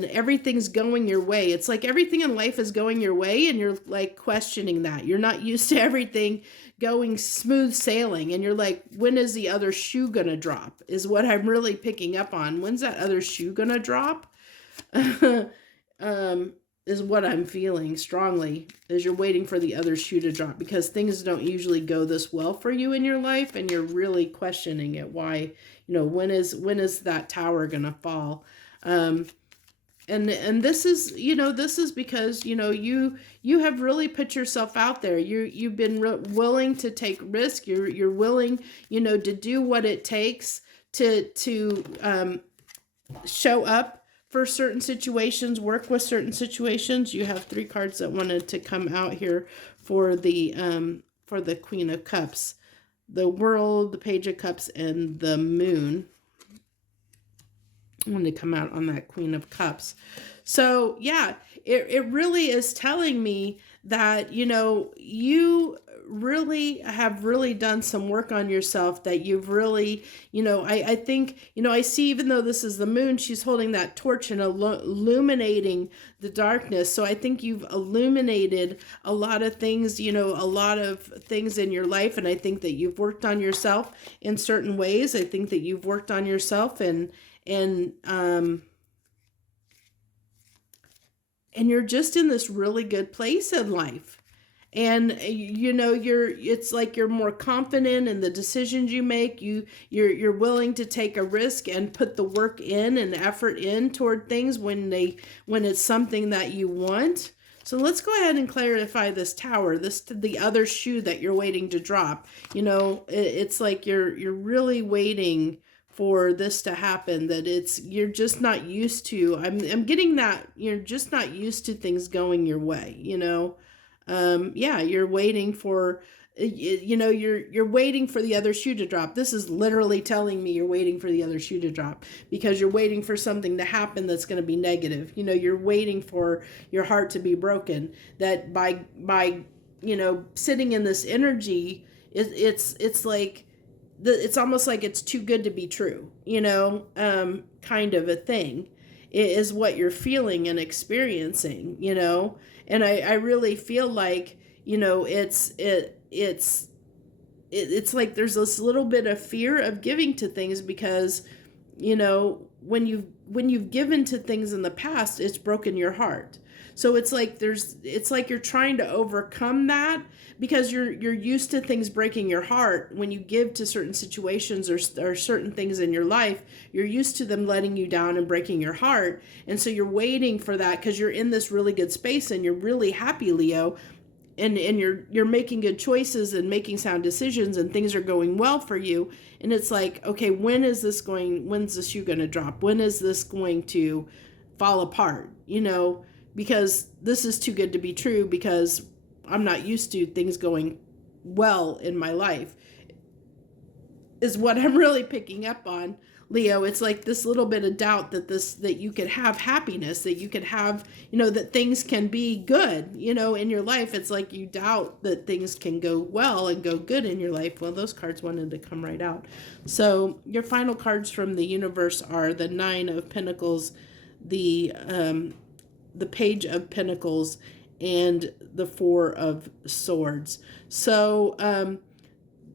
everything's going your way. It's like everything in life is going your way, and you're like questioning that. You're not used to everything going smooth sailing, and you're like, when is the other shoe gonna drop, is what I'm really picking up on. When's that other shoe gonna drop? Is what I'm feeling strongly, is you're waiting for the other shoe to drop, because things don't usually go this well for you in your life, and you're really questioning it. Why, when is that tower gonna fall? And this is, this is because, you have really put yourself out there. You've been willing to take risk. You're willing, to do what it takes to show up for certain situations, work with certain situations. You have 3 cards that wanted to come out here for the Queen of Cups: the World, the Page of Cups, and the Moon. When to come out on that Queen of Cups. So yeah, it really is telling me that, you really have really done some work on yourself, that you've really, I think, I see, even though this is the Moon, she's holding that torch and illuminating the darkness. So I think you've illuminated a lot of things, a lot of things in your life. And I think that you've worked on yourself in certain ways. I think that you've worked on yourself and you're just in this really good place in life. And it's like you're more confident in the decisions you make. You're willing to take a risk and put the work in and effort in toward things when it's something that you want. So let's go ahead and clarify this Tower, the other shoe that you're waiting to drop. It's like you're really waiting for this to happen, that you're just not used to. I'm getting that you're just not used to things going your way, you're waiting for, you're waiting for the other shoe to drop. This is literally telling me you're waiting for the other shoe to drop, because you're waiting for something to happen that's going to be negative. You're waiting for your heart to be broken, that by sitting in this energy, it's like, it's almost like it's too good to be true, kind of a thing. It is what you're feeling and experiencing, and I really feel like, it's like there's this little bit of fear of giving to things, because, when you've given to things in the past, it's broken your heart. So it's like you're trying to overcome that, because you're used to things breaking your heart. When you give to certain situations or certain things in your life, you're used to them letting you down and breaking your heart. And so you're waiting for that, because you're in this really good space and you're really happy, Leo. And you're making good choices and making sound decisions, and things are going well for you. And it's like, okay, when's the shoe going to drop? When is this going to fall apart? Because this is too good to be true, because I'm not used to things going well in my life, is what I'm really picking up on, Leo. It's like this little bit of doubt that you could have happiness, that you could have, that things can be good, in your life. It's like you doubt that things can go well and go good in your life. Well, those cards wanted to come right out. So your final cards from the universe are the 9 of Pentacles, the Page of Pentacles, and the 4 of Swords. So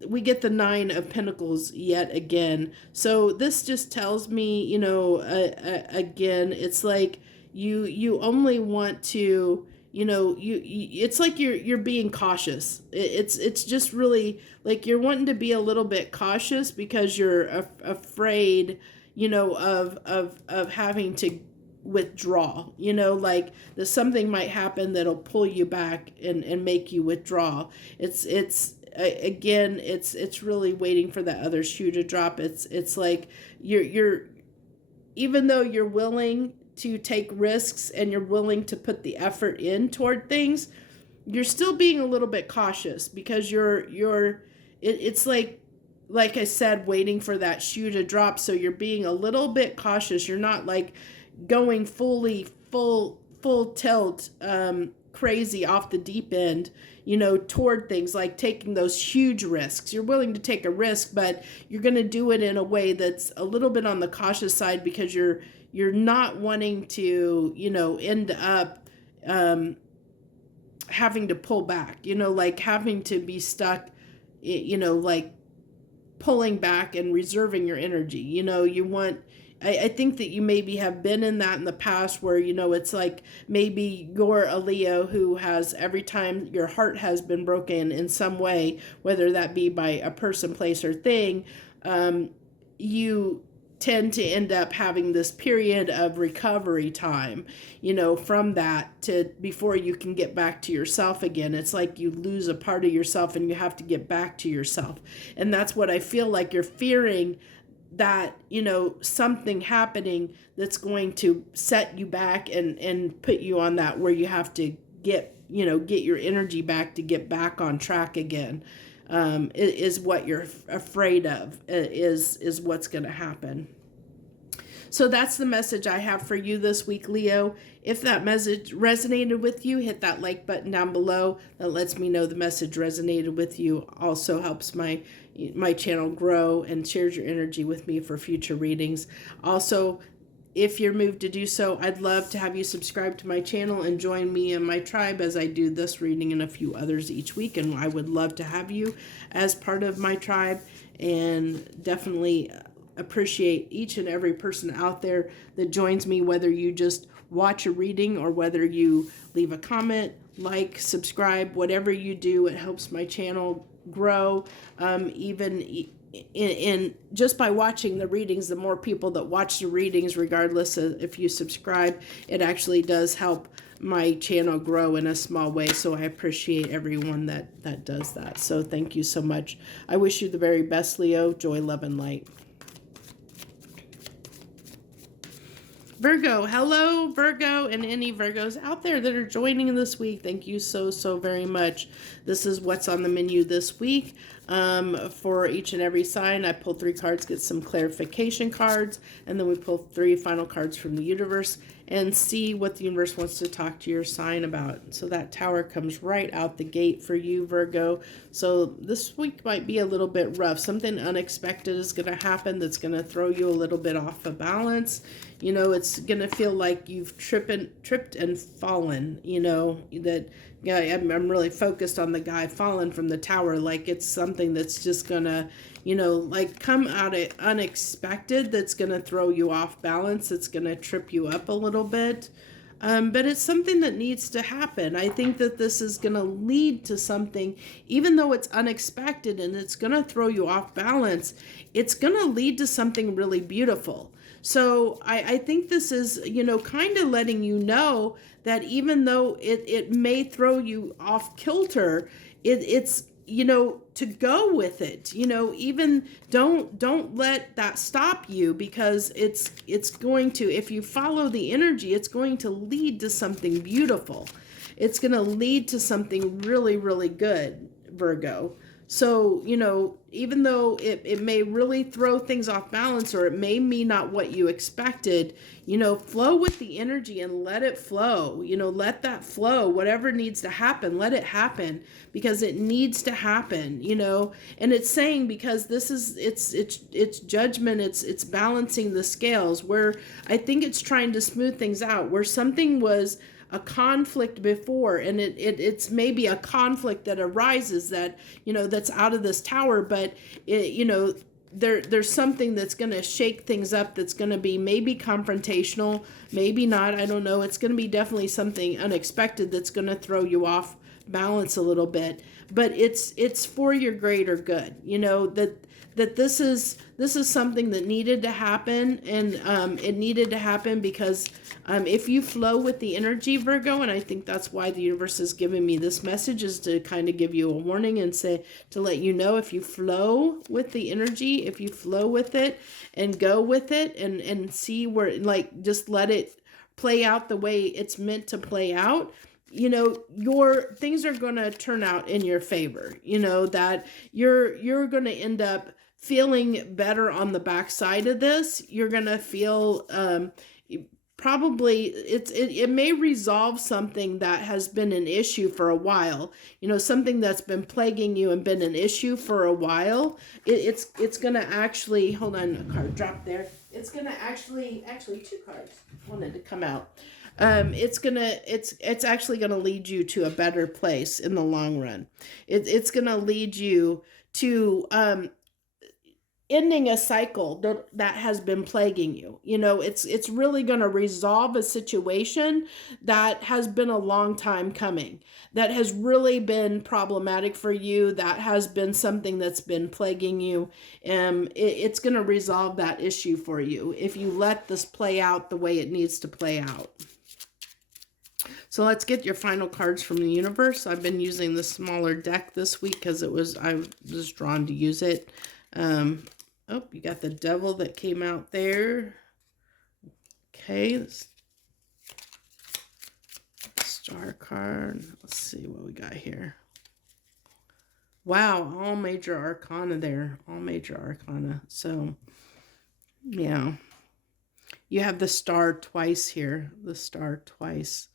we get the 9 of Pentacles yet again. So this just tells me, again, it's like you only want to, it's like you're being cautious. It's just really like you're wanting to be a little bit cautious, because you're afraid, of having to withdraw, like something might happen that'll pull you back and make you withdraw. It's really waiting for that other shoe to drop. It's like you're even though you're willing to take risks and you're willing to put the effort in toward things, you're still being a little bit cautious, because it's like I said, waiting for that shoe to drop. So you're being a little bit cautious. You're not like going full tilt, crazy off the deep end, toward things, like taking those huge risks. You're willing to take a risk, but you're going to do it in a way that's a little bit on the cautious side, because you're not wanting to, end up having to pull back, like having to be stuck, like pulling back and reserving your energy. You want, I think that you maybe have been in that in the past, where, it's like maybe you're a Leo who has, every time your heart has been broken in some way, whether that be by a person, place, or thing, you tend to end up having this period of recovery time, from that to before you can get back to yourself again. It's like you lose a part of yourself and you have to get back to yourself. And that's what I feel like you're fearing, that, something happening that's going to set you back and put you on that where you have to get your energy back to get back on track again. Is what you're afraid of, is what's going to happen. So that's the message I have for you this week, Leo. If that message resonated with you, hit that like button down below. That lets me know the message resonated with you. Also helps my channel grow and shares your energy with me for future readings. Also, if you're moved to do so, I'd love to have you subscribe to my channel and join me in my tribe as I do this reading and a few others each week. And I would love to have you as part of my tribe, and definitely appreciate each and every person out there that joins me, whether you just watch a reading or whether you leave a comment, like, subscribe, whatever you do. It helps my channel grow. Even in just by watching the readings, the more people that watch the readings, regardless of if you subscribe, it actually does help my channel grow in a small way. So I appreciate everyone that does that. So thank you so much. I wish you the very best, Leo. Joy, love, and light. Virgo, hello, Virgo, and any Virgos out there that are joining this week. Thank you so very much. This is what's on the menu this week. For each and every sign, I pull 3 cards, get some clarification cards, and then we pull 3 final cards from the universe and see what the universe wants to talk to your sign about. So that Tower comes right out the gate for you, Virgo. So this week might be a little bit rough. Something unexpected is going to happen that's going to throw you a little bit off of balance. It's going to feel like you've tripped and fallen, that, yeah, I'm really focused on the guy falling from the tower. Like it's something that's just going to, like come out of unexpected, that's going to throw you off balance. It's going to trip you up a little bit. But it's something that needs to happen. I think that this is going to lead to something, even though it's unexpected and it's going to throw you off balance, it's going to lead to something really beautiful. So I think this is, kind of letting you know that even though it may throw you off kilter, it's to go with it, even don't let that stop you, because it's going to, if you follow the energy, it's going to lead to something beautiful. It's going to lead to something really, really good, Virgo. So, even though it may really throw things off balance, or it may be not what you expected, flow with the energy and let it flow. Let that flow. Whatever needs to happen, let it happen, because it needs to happen, And it's saying, because this is, it's judgment, it's balancing the scales, where I think it's trying to smooth things out, where something was a conflict before, and it's maybe a conflict that arises that, that's out of this tower, but there's something that's going to shake things up, that's going to be maybe confrontational, maybe not, I don't know. It's going to be definitely something unexpected that's going to throw you off balance a little bit, but it's for your greater good, that this is something that needed to happen, and it needed to happen because if you flow with the energy, Virgo, and I think that's why the universe is giving me this message, is to kind of give you a warning and say, to let you know, if you flow with the energy, if you flow with it and go with it and see where, like, just let it play out the way it's meant to play out, your things are going to turn out in your favor, that you're going to end up feeling better on the backside of this. You're going to feel, probably it may resolve something that has been an issue for a while, something that's been plaguing you and been an issue for a while. It's going to actually, hold on, a card dropped there. It's going to actually 2 cards wanted to come out. It's actually going to lead you to a better place in the long run. It's going to lead you to, ending a cycle that has been plaguing you. You know, it's really going to resolve a situation that has been a long time coming, that has really been problematic for you, that has been something that's been plaguing you. It's going to resolve that issue for you if you let this play out the way it needs to play out. So let's get your final cards from the universe. I've been using the smaller deck this week because I was drawn to use it. Oh, you got the devil that came out there. Okay. Star card. Let's see what we got here. Wow, all major arcana there. All major arcana. So, yeah. You have the star twice here. The star twice.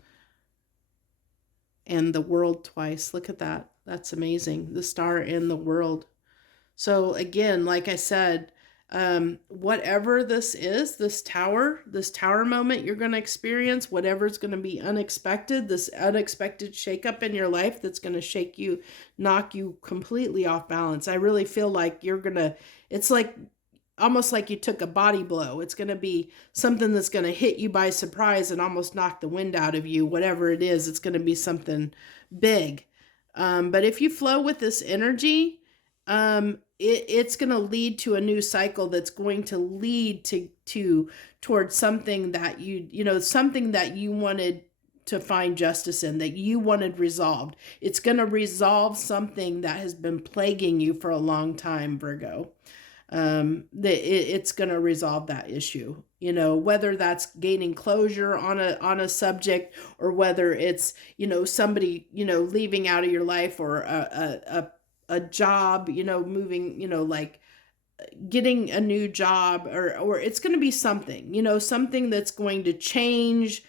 And the world twice. Look at that. That's amazing. The star and the world. So again, like I said, whatever this is, this tower moment you're going to experience, whatever's going to be unexpected, this unexpected shakeup in your life that's going to shake you, knock you completely off balance. I really feel like it's like almost like you took a body blow. It's going to be something that's going to hit you by surprise and almost knock the wind out of you. Whatever it is, it's going to be something big. But if you flow with this energy, it's going to lead to a new cycle that's going to lead towards something that something that you wanted to find justice in, that you wanted resolved. It's going to resolve something that has been plaguing you for a long time, Virgo. It's going to resolve that issue, whether that's gaining closure on a subject, or whether it's, somebody, leaving out of your life, or a job, moving, like getting a new job, or it's going to be something, something that's going to change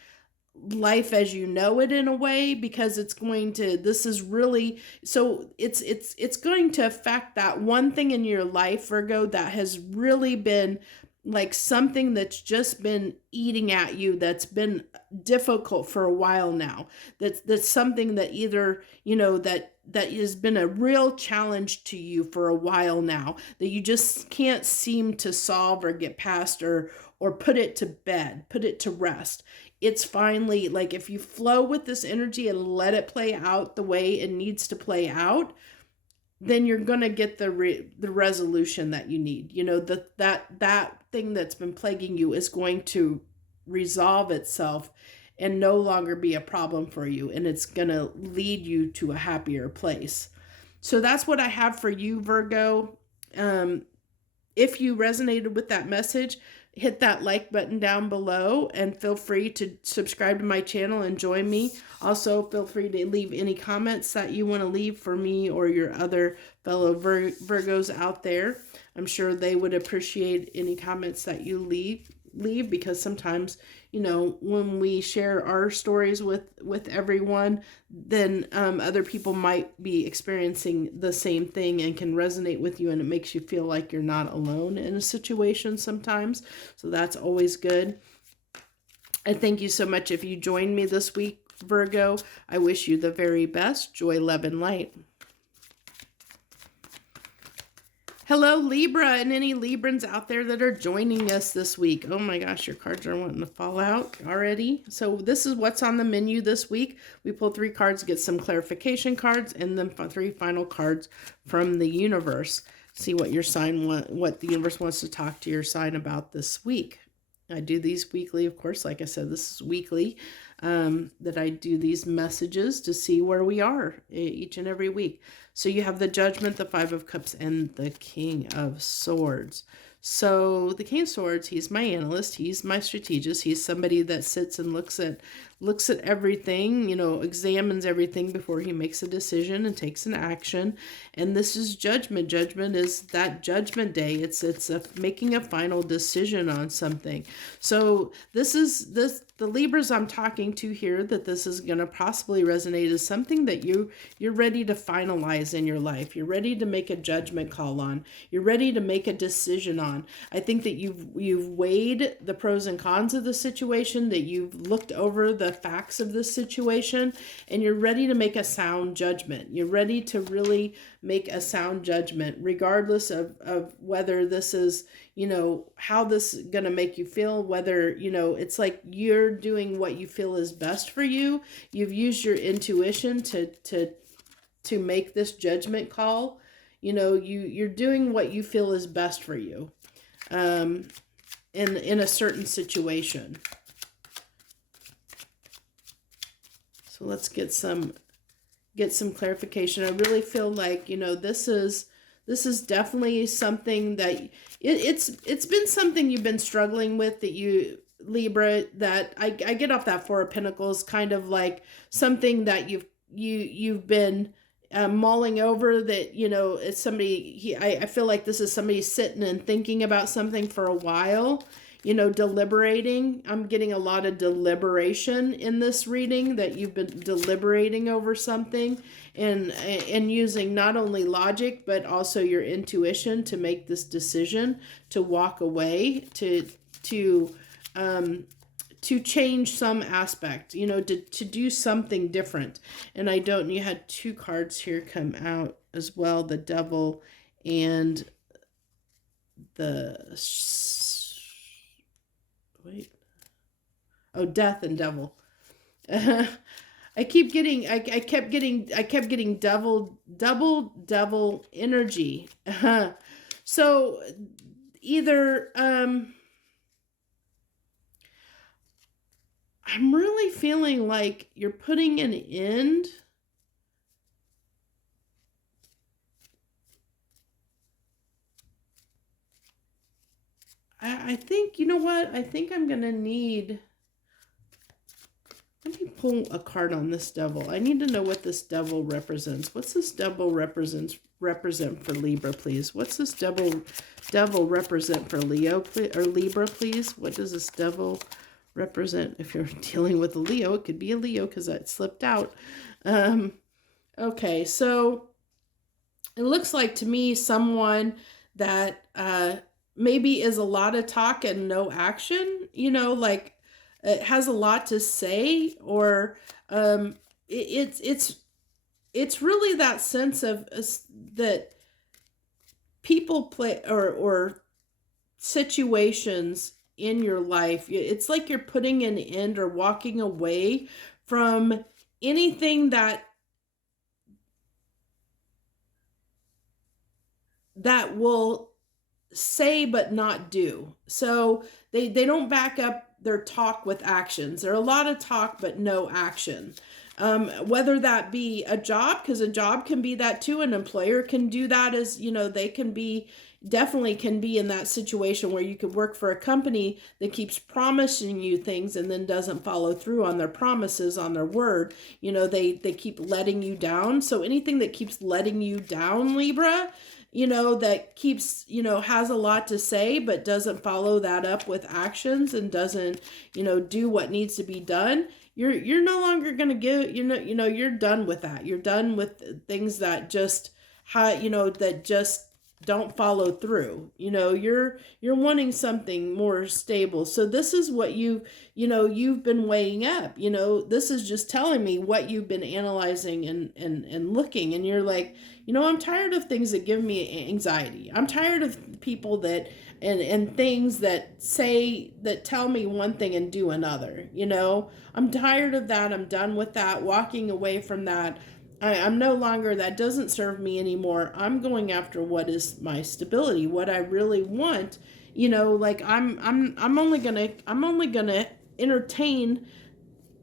life as you know it in a way, because this is really, so it's going to affect that one thing in your life, Virgo, that has really been like something that's just been eating at you, that's been difficult for a while now. That's something that either, that has been a real challenge to you for a while now, that you just can't seem to solve or get past, or put it to bed, put it to rest. It's finally, like, if you flow with this energy and let it play out the way it needs to play out, then you're going to get the resolution that you need. That thing that's been plaguing you is going to resolve itself and no longer be a problem for you. And it's going to lead you to a happier place. So that's what I have for you, Virgo. If you resonated with that message, hit that like button down below, and feel free to subscribe to my channel and join me. Also, feel free to leave any comments that you want to leave for me or your other fellow Virgos out there. I'm sure they would appreciate any comments that you leave, because sometimes, when we share our stories with everyone, then other people might be experiencing the same thing and can resonate with you, and it makes you feel like you're not alone in a situation sometimes. So that's always good. And thank you so much if you joined me this week, Virgo. I wish you the very best. Joy, love, and light. Hello, Libra, and any Librans out there that are joining us this week. Oh my gosh, your cards are wanting to fall out already. So this is what's on the menu this week. We pull 3 cards, get some clarification cards, and then 3 final cards from the universe. See what your sign what the universe wants to talk to your sign about this week. I do these weekly, of course. Like I said, this is weekly, that I do these messages to see where we are each and every week. So you have the Judgment, the 5 of Cups, and the King of Swords. So the King of Swords, he's my analyst, he's my strategist, he's somebody that sits and looks at everything, examines everything before he makes a decision and takes an action. And this is Judgment. Judgment is that judgment day. It's making a final decision on something. So the Libras I'm talking to here, that this is going to possibly resonate, is something that you're ready to finalize in your life. You're ready to make a judgment call on. You're ready to make a decision on. I think that you've weighed the pros and cons of the situation, that you've looked over the facts of this situation, and you're ready to make a sound judgment. You're ready to really make a sound judgment, regardless of whether this is, how this is going to make you feel, whether, it's like you're doing what you feel is best for you. You've used your intuition to make this judgment call. You're doing what you feel is best for you in a certain situation. So let's get some clarification. I really feel like, this is definitely something that it's been something you've been struggling with, that you, Libra, that I get off that Four of Pentacles, kind of like something that you've been mulling over, that, it's somebody, I feel like this is somebody sitting and thinking about something for a while, deliberating. I'm getting a lot of deliberation in this reading, that you've been deliberating over something and using not only logic, but also your intuition to make this decision, to walk away, to change some aspect, to do something different. And you had two cards here come out as well, the Devil and Death and Devil. I kept getting devil energy. So either I'm really feeling like you're putting an end. I think, you know what? I think I'm going to need... Let me pull a card on this Devil. I need to know what this Devil represents. What's this Devil represent for Libra, please? What's this Devil represent for Leo, or Libra, please? What does this Devil represent? If you're dealing with a Leo, it could be a Leo because that slipped out. Okay, so it looks like to me someone that maybe is a lot of talk and no action, like it has a lot to say, or it's really that sense of that people play or situations in your life. It's like you're putting an end or walking away from anything that will say but not do. So they don't back up their talk with actions. There are a lot of talk but no action. Whether that be a job, because a job can be that too. An employer can do that, as they can be, definitely can be in that situation where you could work for a company that keeps promising you things and then doesn't follow through on their promises, on their word. They keep letting you down. So anything that keeps letting you down, Libra, that keeps, has a lot to say, but doesn't follow that up with actions and doesn't, do what needs to be done. You're no longer going to give, you're done with that. You're done with things that just, that just don't follow through. You're wanting something more stable. So this is what you've been weighing up. This is just telling me what you've been analyzing and looking, and you're like, I'm tired of things that give me anxiety. I'm tired of people that and things that tell me one thing and do another. I'm tired of that. I'm done with that. Walking away from that. I'm no longer, that doesn't serve me anymore. I'm going after what is my stability, what I really want. Like I'm only gonna entertain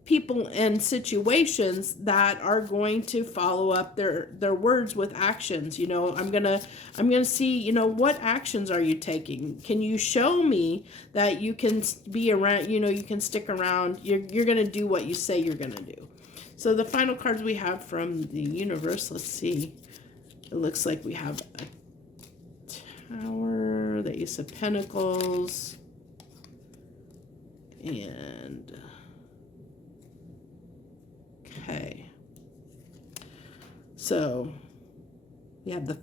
people and situations that are going to follow up their words with actions. I'm gonna see, what actions are you taking? Can you show me that you can be around, you can stick around, you're gonna do what you say you're gonna do. So the final cards we have from the universe, let's see. It looks like we have a Tower, the Ace of Pentacles, and okay. So we have the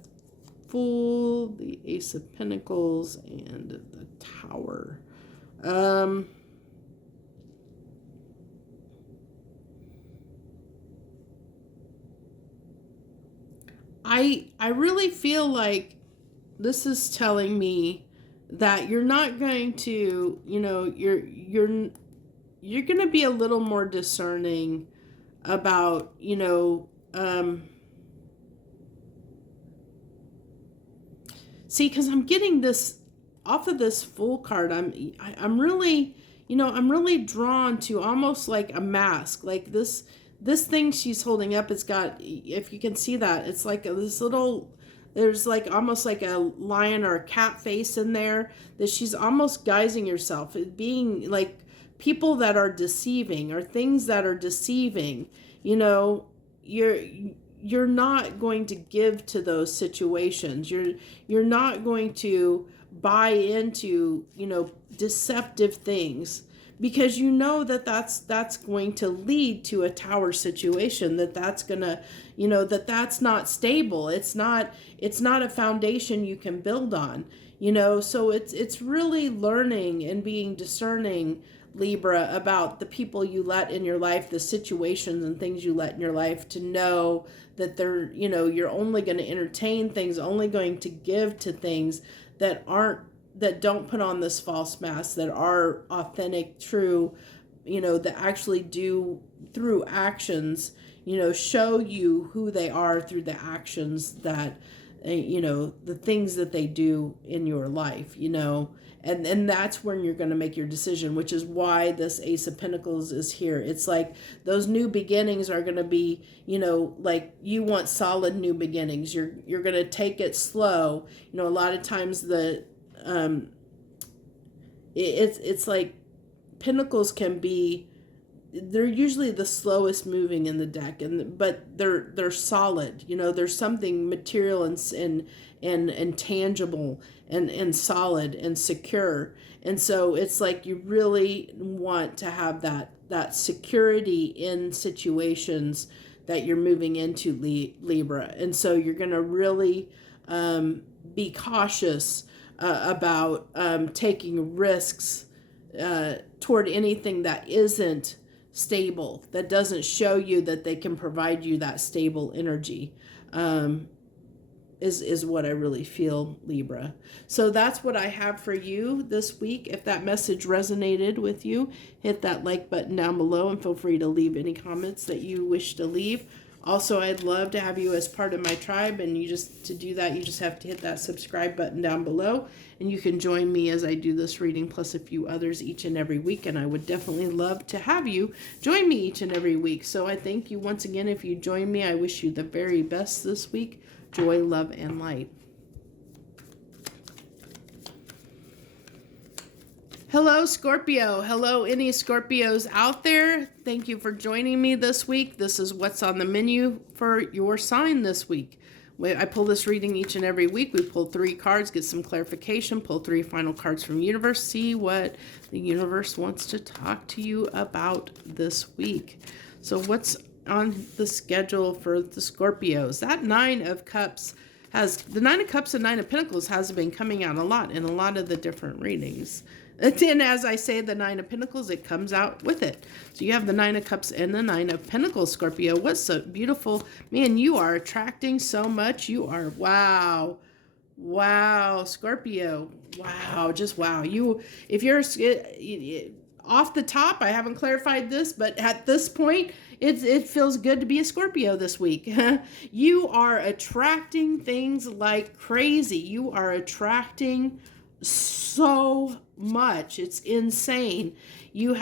Fool, the Ace of Pentacles, and the Tower. I really feel like this is telling me that you're not going to, you're going to be a little more discerning about, see, because I'm getting this off of this Fool card. I'm really, I'm really drawn to almost like a mask, like this thing she's holding up. It's got, if you can see that, it's like this little, there's like almost like a lion or a cat face in there that she's almost guising herself, being like people that are deceiving or things that are deceiving. You're not going to give to those situations. You're not going to buy into, deceptive things, because that's going to lead to a Tower situation, that's gonna, that's not stable. It's not a foundation you can build on, so it's really learning and being discerning, Libra, about the people you let in your life, the situations and things you let in your life, to know that they're, you're only going to entertain things, only going to give to things that don't put on this false mask, that are authentic, true, that actually do, through actions, show you who they are through the actions that, the things that they do in your life, and that's when you're going to make your decision, which is why this Ace of Pentacles is here. It's like those new beginnings are going to be, like you want solid new beginnings. You're going to take it slow. A lot of times it's like Pentacles can be, they're usually the slowest moving in the deck, but they're solid. There's something material and tangible and solid and secure. And so it's like you really want to have that security in situations that you're moving into, Libra. And so you're going to really be cautious about taking risks toward anything that isn't stable, that doesn't show you that they can provide you that stable energy, is what I really feel, Libra. So that's what I have for you this week. If that message resonated with you, hit that like button down below and feel free to leave any comments that you wish to leave. Also, I'd love to have you as part of my tribe, and to do that, you just have to hit that subscribe button down below, and you can join me as I do this reading, plus a few others each and every week, and I would definitely love to have you join me each and every week. So I thank you once again. If you join me, I wish you the very best this week. Joy, love, and light. Hello, Scorpio. Hello, any Scorpios out there. Thank you for joining me this week. This is what's on the menu for your sign this week. I pull this reading each and every week. We pull 3 cards, get some clarification, pull 3 final cards from the universe, see what the universe wants to talk to you about this week. So what's on the schedule for the Scorpios? That 9 of Cups and 9 of Pentacles has been coming out a lot in a lot of the different readings. And as I say, the 9 of Pentacles, it comes out with it. So you have the 9 of Cups and the 9 of Pentacles, Scorpio. What's so beautiful? Man, you are attracting so much. You are, wow. Wow, Scorpio. Wow, just wow. If you're off the top, I haven't clarified this, but at this point, it feels good to be a Scorpio this week. You are attracting things like crazy. You are attracting so much. It's insane. You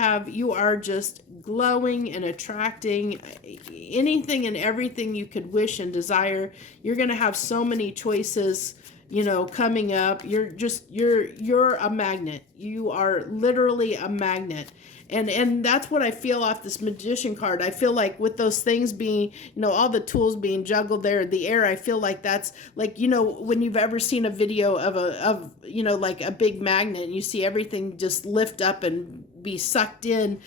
are just glowing and attracting anything and everything you could wish and desire. You're going to have so many choices, coming up. You're a magnet. You are literally a magnet. And that's what I feel off this Magician card. I feel like with those things being, all the tools being juggled there in the air, I feel like that's like, when you've ever seen a video of like a big magnet, and you see everything just lift up and be sucked in,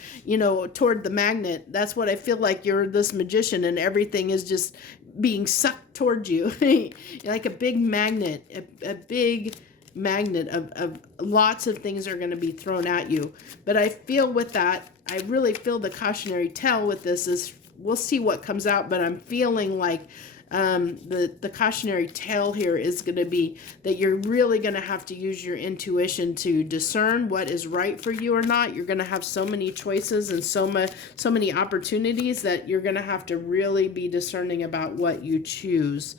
toward the magnet. That's what I feel like. You're this magician, and everything is just being sucked towards you. Like a big magnet, a big magnet of lots of things are going to be thrown at you. But I feel with that, I really feel the cautionary tale with this is, we'll see what comes out, but I'm feeling like the cautionary tale here is going to be that you're really going to have to use your intuition to discern what is right for you or not. You're going to have so many choices and so many opportunities that you're going to have to really be discerning about what you choose.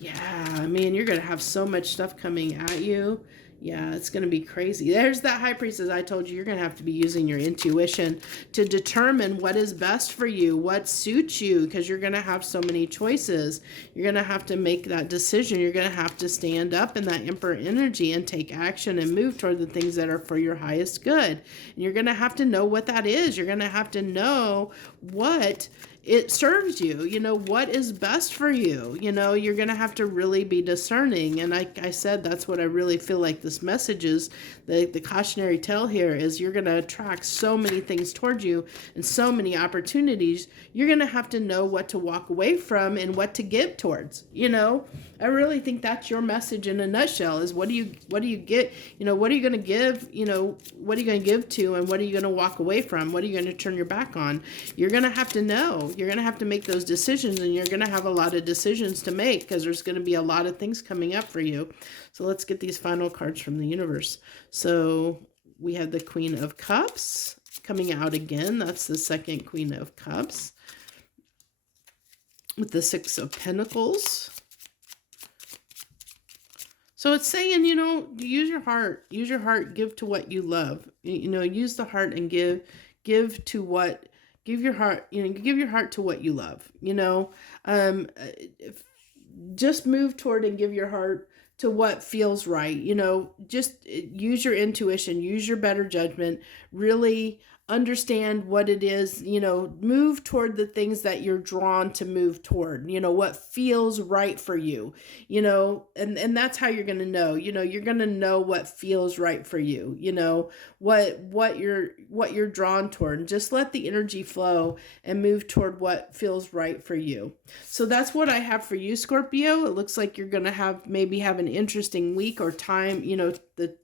Yeah, I mean, you're going to have so much stuff coming at you. Yeah, it's going to be crazy. There's that high priestess I told you. You're going to have to be using your intuition to determine what is best for you, what suits you, because you're going to have so many choices. You're going to have to make that decision. You're going to have to stand up in that emperor energy and take action and move toward the things that are for your highest good. And you're going to have to know what that is. You're going to have to know what it serves you, you know, what is best for you. You know, you're going to have to really be discerning. And like I said, that's what I really feel like this message is. The cautionary tale here is you're going to attract so many things towards you and so many opportunities. You're going to have to know what to walk away from and what to give towards. You know, I really think that's your message in a nutshell is what do you get, you know, what are you going to give, you know, what are you going to give to, and what are you going to walk away from? What are you going to turn your back on? You're going to have to know. You're going to have to make those decisions, and you're going to have a lot of decisions to make because there's going to be a lot of things coming up for you. So let's get these final cards from the universe. So we have the Queen of Cups coming out again. That's the second Queen of Cups. With the Six of Pentacles. So it's saying, you know, use your heart, give to what you love. You know, use the heart and give to what, give your heart, you know, give your heart to what you love, you know, just move toward and give your heart to what feels right. You know, just use your intuition, use your better judgment, really understand what it is, you know, move toward the things that you're drawn to move toward, you know, what feels right for you, you know, and that's how you're going to know, you know, you're going to know what feels right for you, you know, what you're drawn toward, and just let the energy flow and move toward what feels right for you. So that's what I have for you, Scorpio. It looks like you're going to maybe have an interesting week or time, you know, the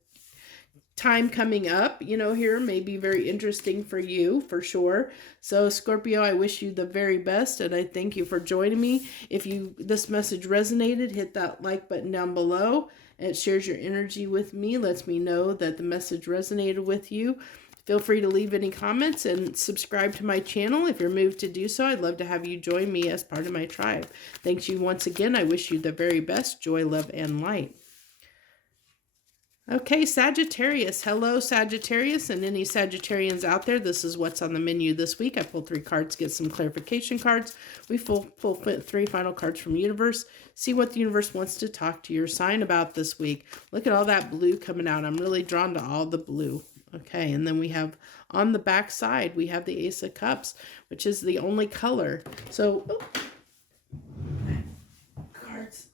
time coming up, you know, here may be very interesting for you, for sure. So Scorpio, I wish you the very best, and I thank you for joining me. If this message resonated, hit that like button down below. It shares your energy with me, lets me know that the message resonated with you. Feel free to leave any comments and subscribe to my channel. If you're moved to do so, I'd love to have you join me as part of my tribe. Thanks you once again. I wish you the very best. Joy, love, and light. Okay, Sagittarius. Hello, Sagittarius, and any Sagittarians out there. This is what's on the menu this week. I pulled 3 cards, get some clarification cards. We pull 3 final cards from universe. See what the universe wants to talk to your sign about this week. Look at all that blue coming out. I'm really drawn to all the blue. Okay, and then we have on the back side, we have the Ace of Cups, which is the only color. So, cards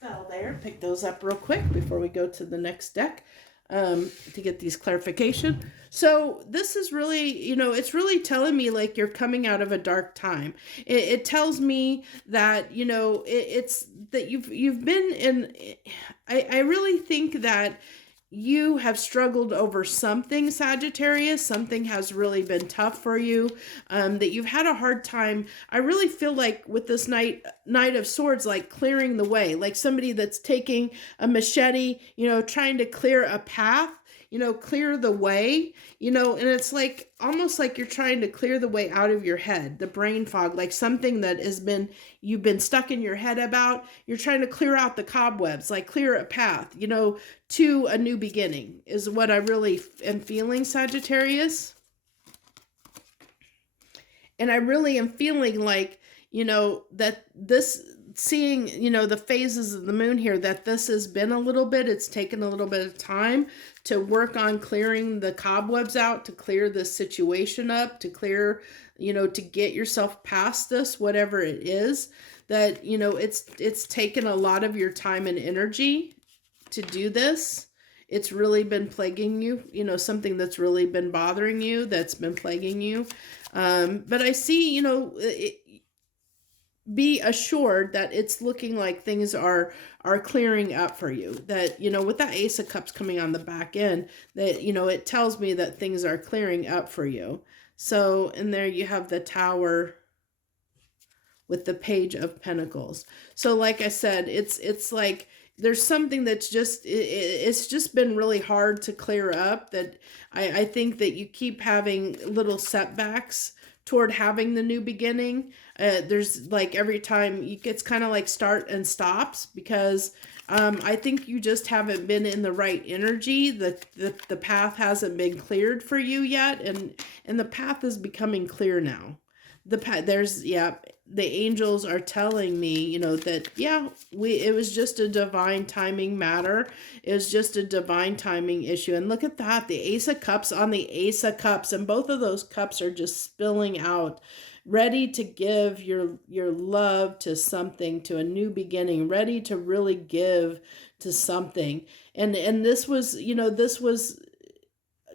fell there. Pick those up real quick before we go to the next deck to get these clarification. So this is really, you know, it's really telling me like you're coming out of a dark time. It tells me that, you know, it's that you've been in, I really think that you have struggled over something, Sagittarius. Something has really been tough for you, that you've had a hard time. I really feel like with this Knight of Swords, like clearing the way, like somebody that's taking a machete, you know, trying to clear a path, you know, clear the way, you know, and it's like almost like you're trying to clear the way out of your head, the brain fog, like something that you've been stuck in your head about. You're trying to clear out the cobwebs, like clear a path, you know, to a new beginning is what I really am feeling, Sagittarius. And I really am feeling like, you know, that this, seeing, you know, the phases of the moon here, that this has been a little bit, it's taken a little bit of time to work on clearing the cobwebs out, to clear this situation up, to clear, you know, to get yourself past this, whatever it is, that, you know, it's taken a lot of your time and energy to do this. It's really been plaguing you, you know, something that's really been bothering you, that's been plaguing you. But I see, you know, be assured that it's looking like things are clearing up for you. That, you know, with that Ace of Cups coming on the back end, that, you know, it tells me that things are clearing up for you. So, and there you have the Tower with the Page of Pentacles. So like I said, it's like there's something that's just, it's just been really hard to clear up, that I think that you keep having little setbacks toward having the new beginning. There's like every time it's kind of like start and stops, because I think you just haven't been in the right energy. The path hasn't been cleared for you yet, and the path is becoming clear now. The angels are telling me, you know, that it was just a divine timing matter. It was just a divine timing issue. And look at that, the Ace of Cups on the Ace of Cups, and both of those cups are just spilling out, ready to give your love to something, to a new beginning, ready to really give to something. And this was, you know, this was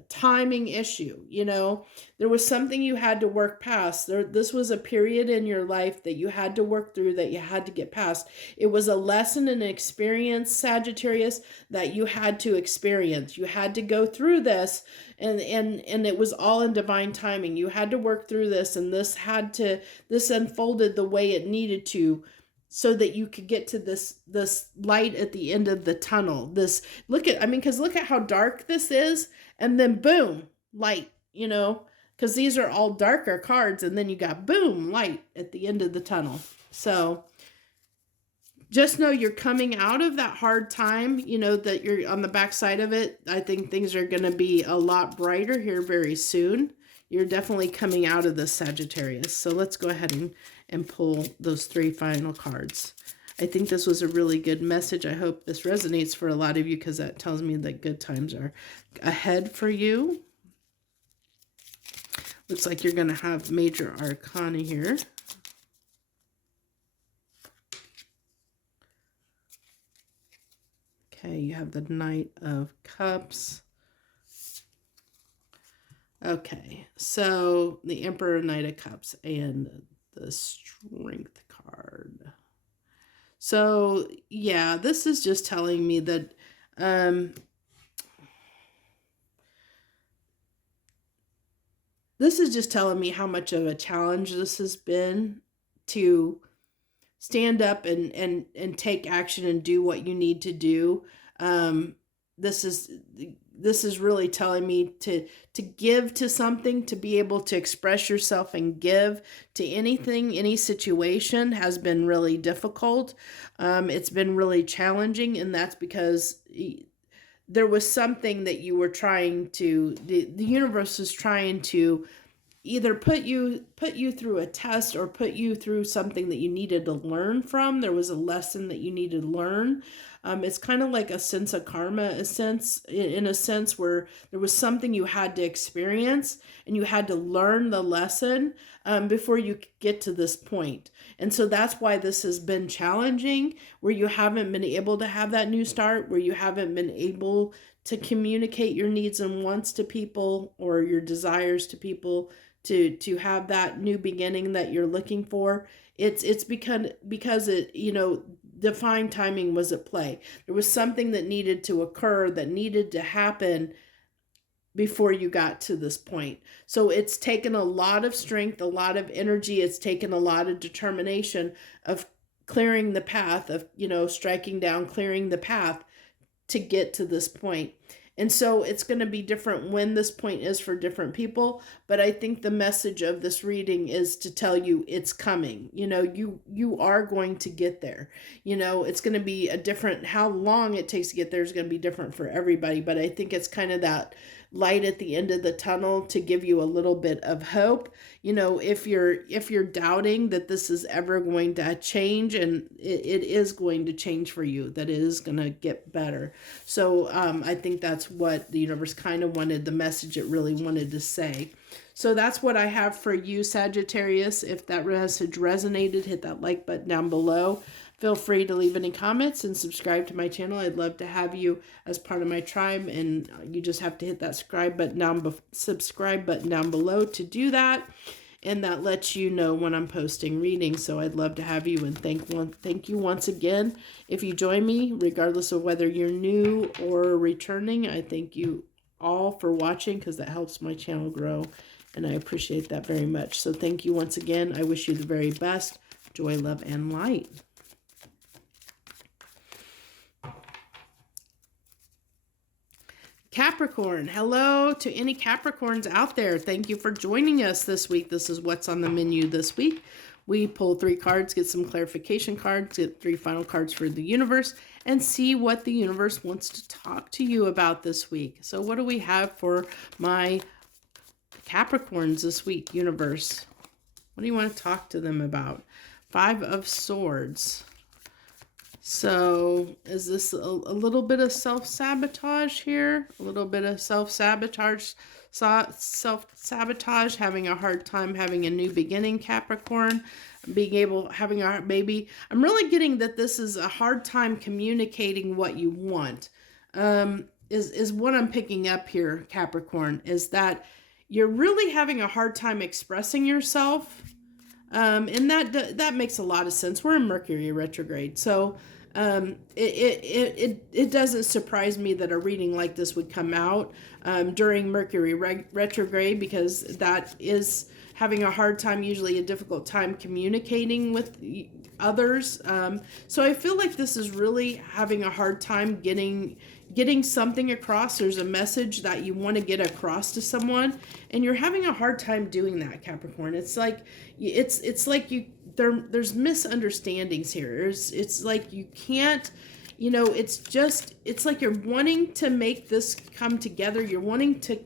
timing issue. You know, there was something you had to work past. This was a period in your life that you had to work through, that you had to get past. It was a lesson and an experience, Sagittarius, that you had to experience. You had to go through this, and it was all in divine timing. You had to work through this, and this unfolded the way it needed to, so that you could get to this light at the end of the tunnel. Because look at how dark this is, and then boom, light, you know, because these are all darker cards, and then you got boom, light at the end of the tunnel. So just know you're coming out of that hard time, you know, that you're on the backside of it. I think things are going to be a lot brighter here very soon. You're definitely coming out of this, Sagittarius. So let's go ahead and pull those 3 final cards. I think this was a really good message. I hope this resonates for a lot of you, because that tells me that good times are ahead for you. Looks like you're going to have major arcana here. Okay, you have the Knight of Cups. Okay, so the Emperor, Knight of Cups, and the Strength card. So, yeah, this is just telling me that this is just telling me how much of a challenge this has been to stand up and take action and do what you need to do. This is really telling me to give to something, to be able to express yourself and give to anything, any situation has been really difficult. It's been really challenging, and that's because there was something that you were trying to, the universe was trying to either put you through a test, or put you through something that you needed to learn from. There was a lesson that you needed to learn. It's kind of like a sense of karma, in a sense where there was something you had to experience, and you had to learn the lesson before you could get to this point. And so that's why this has been challenging, where you haven't been able to have that new start, where you haven't been able to communicate your needs and wants to people, or your desires to people, to have that new beginning that you're looking for. It's because it, you know, divine timing was at play. There was something that needed to occur, that needed to happen before you got to this point. So it's taken a lot of strength, a lot of energy. It's taken a lot of determination of clearing the path, of, you know, striking down, clearing the path to get to this point. And so it's going to be different when this point is for different people. But I think the message of this reading is to tell you it's coming. You know, you are going to get there. You know, it's going to be a different, how long it takes to get there is going to be different for everybody. But I think it's kind of that light at the end of the tunnel to give you a little bit of hope. You know, if you're doubting that this is ever going to change, and it is going to change for you, that it is going to get better. So I think that's what the universe kind of wanted, the message it really wanted to say. So that's what I have for you, Sagittarius. If that message resonated, hit that like button down below. Feel free to leave any comments and subscribe to my channel. I'd love to have you as part of my tribe, and you just have to hit that subscribe button down below to do that. and that lets you know when I'm posting readings. So I'd love to have you, and thank you once again. If you join me, regardless of whether you're new or returning, I thank you all for watching, because that helps my channel grow, and I appreciate that very much. So thank you once again. I wish you the very best. Joy, love, and light. Capricorn, hello to any Capricorns out there. Thank you for joining us this week. This is what's on the menu this week. We pull 3 cards, get some clarification cards, get 3 final cards for the universe, and see what the universe wants to talk to you about this week. So what do we have for my Capricorns this week, universe? What do you want to talk to them about? 5 of Swords. So is this a little bit of self-sabotage here? A little bit of self-sabotage, having a hard time having a new beginning, Capricorn. Maybe, I'm really getting that this is a hard time communicating what you want. Is what I'm picking up here, Capricorn, is that you're really having a hard time expressing yourself. And that makes a lot of sense. We're in Mercury retrograde, so it doesn't surprise me that a reading like this would come out during Mercury retrograde, because that is having a hard time, usually a difficult time communicating with others. So I feel like this is really having a hard time getting something across. There's a message that you want to get across to someone, and you're having a hard time doing that, Capricorn. It's like there's misunderstandings here. It's like you can't, it's like you're wanting to make this come together. You're wanting to,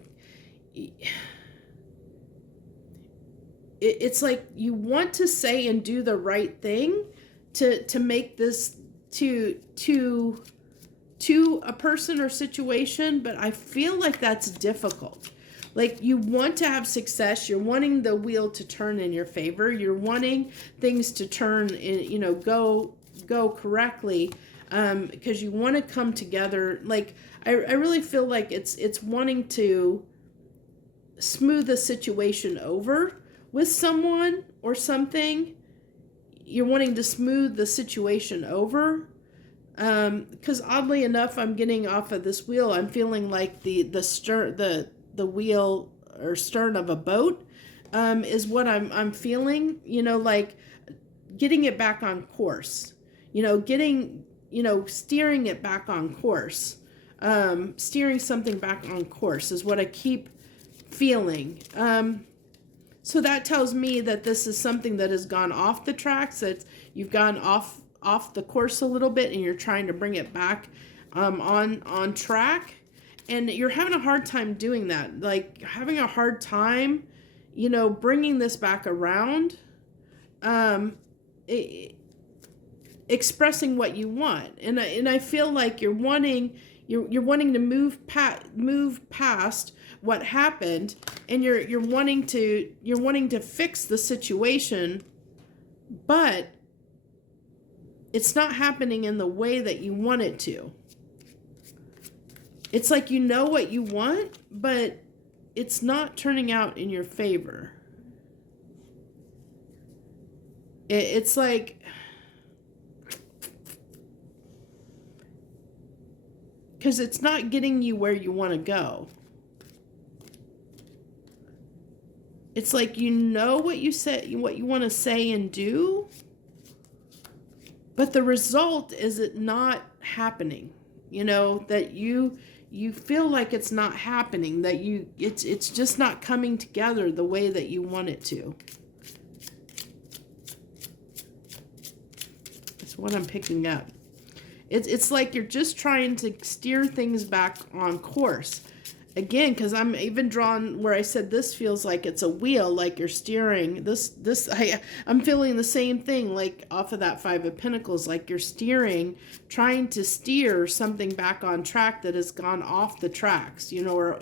it's like you want to say and do the right thing to make this to a person or situation, but I feel like that's difficult. Like, you want to have success, you're wanting the wheel to turn in your favor, you're wanting things to turn in, go correctly, because you want to come together. Like, I really feel like it's wanting to smooth the situation over with someone or something. You're wanting to smooth the situation over. Because oddly enough, I'm getting off of this wheel, I'm feeling like the wheel or stern of a boat is what I'm feeling, like getting it back on course, steering it back on course, steering something back on course is what I keep feeling. So that tells me that this is something that has gone off the tracks, that you've gone off the course a little bit, and you're trying to bring it back on track, and you're having a hard time doing that. Like, having a hard time, bringing this back around, expressing what you want, and I feel like you're wanting to move past what happened, and you're wanting to fix the situation, but it's not happening in the way that you want it to. It's like you know what you want, but it's not turning out in your favor. It's like, because it's not getting you where you want to go. It's like you know what you want to say and do, but the result is it not happening. That you feel like it's not happening, that it's just not coming together the way that you want it to. That's what I'm picking up. It's like you're just trying to steer things back on course. Again, because I'm even drawn where I said this feels like it's a wheel, like you're steering. I'm feeling the same thing, like off of that 5 of Pentacles, like you're steering, trying to steer something back on track that has gone off the tracks, or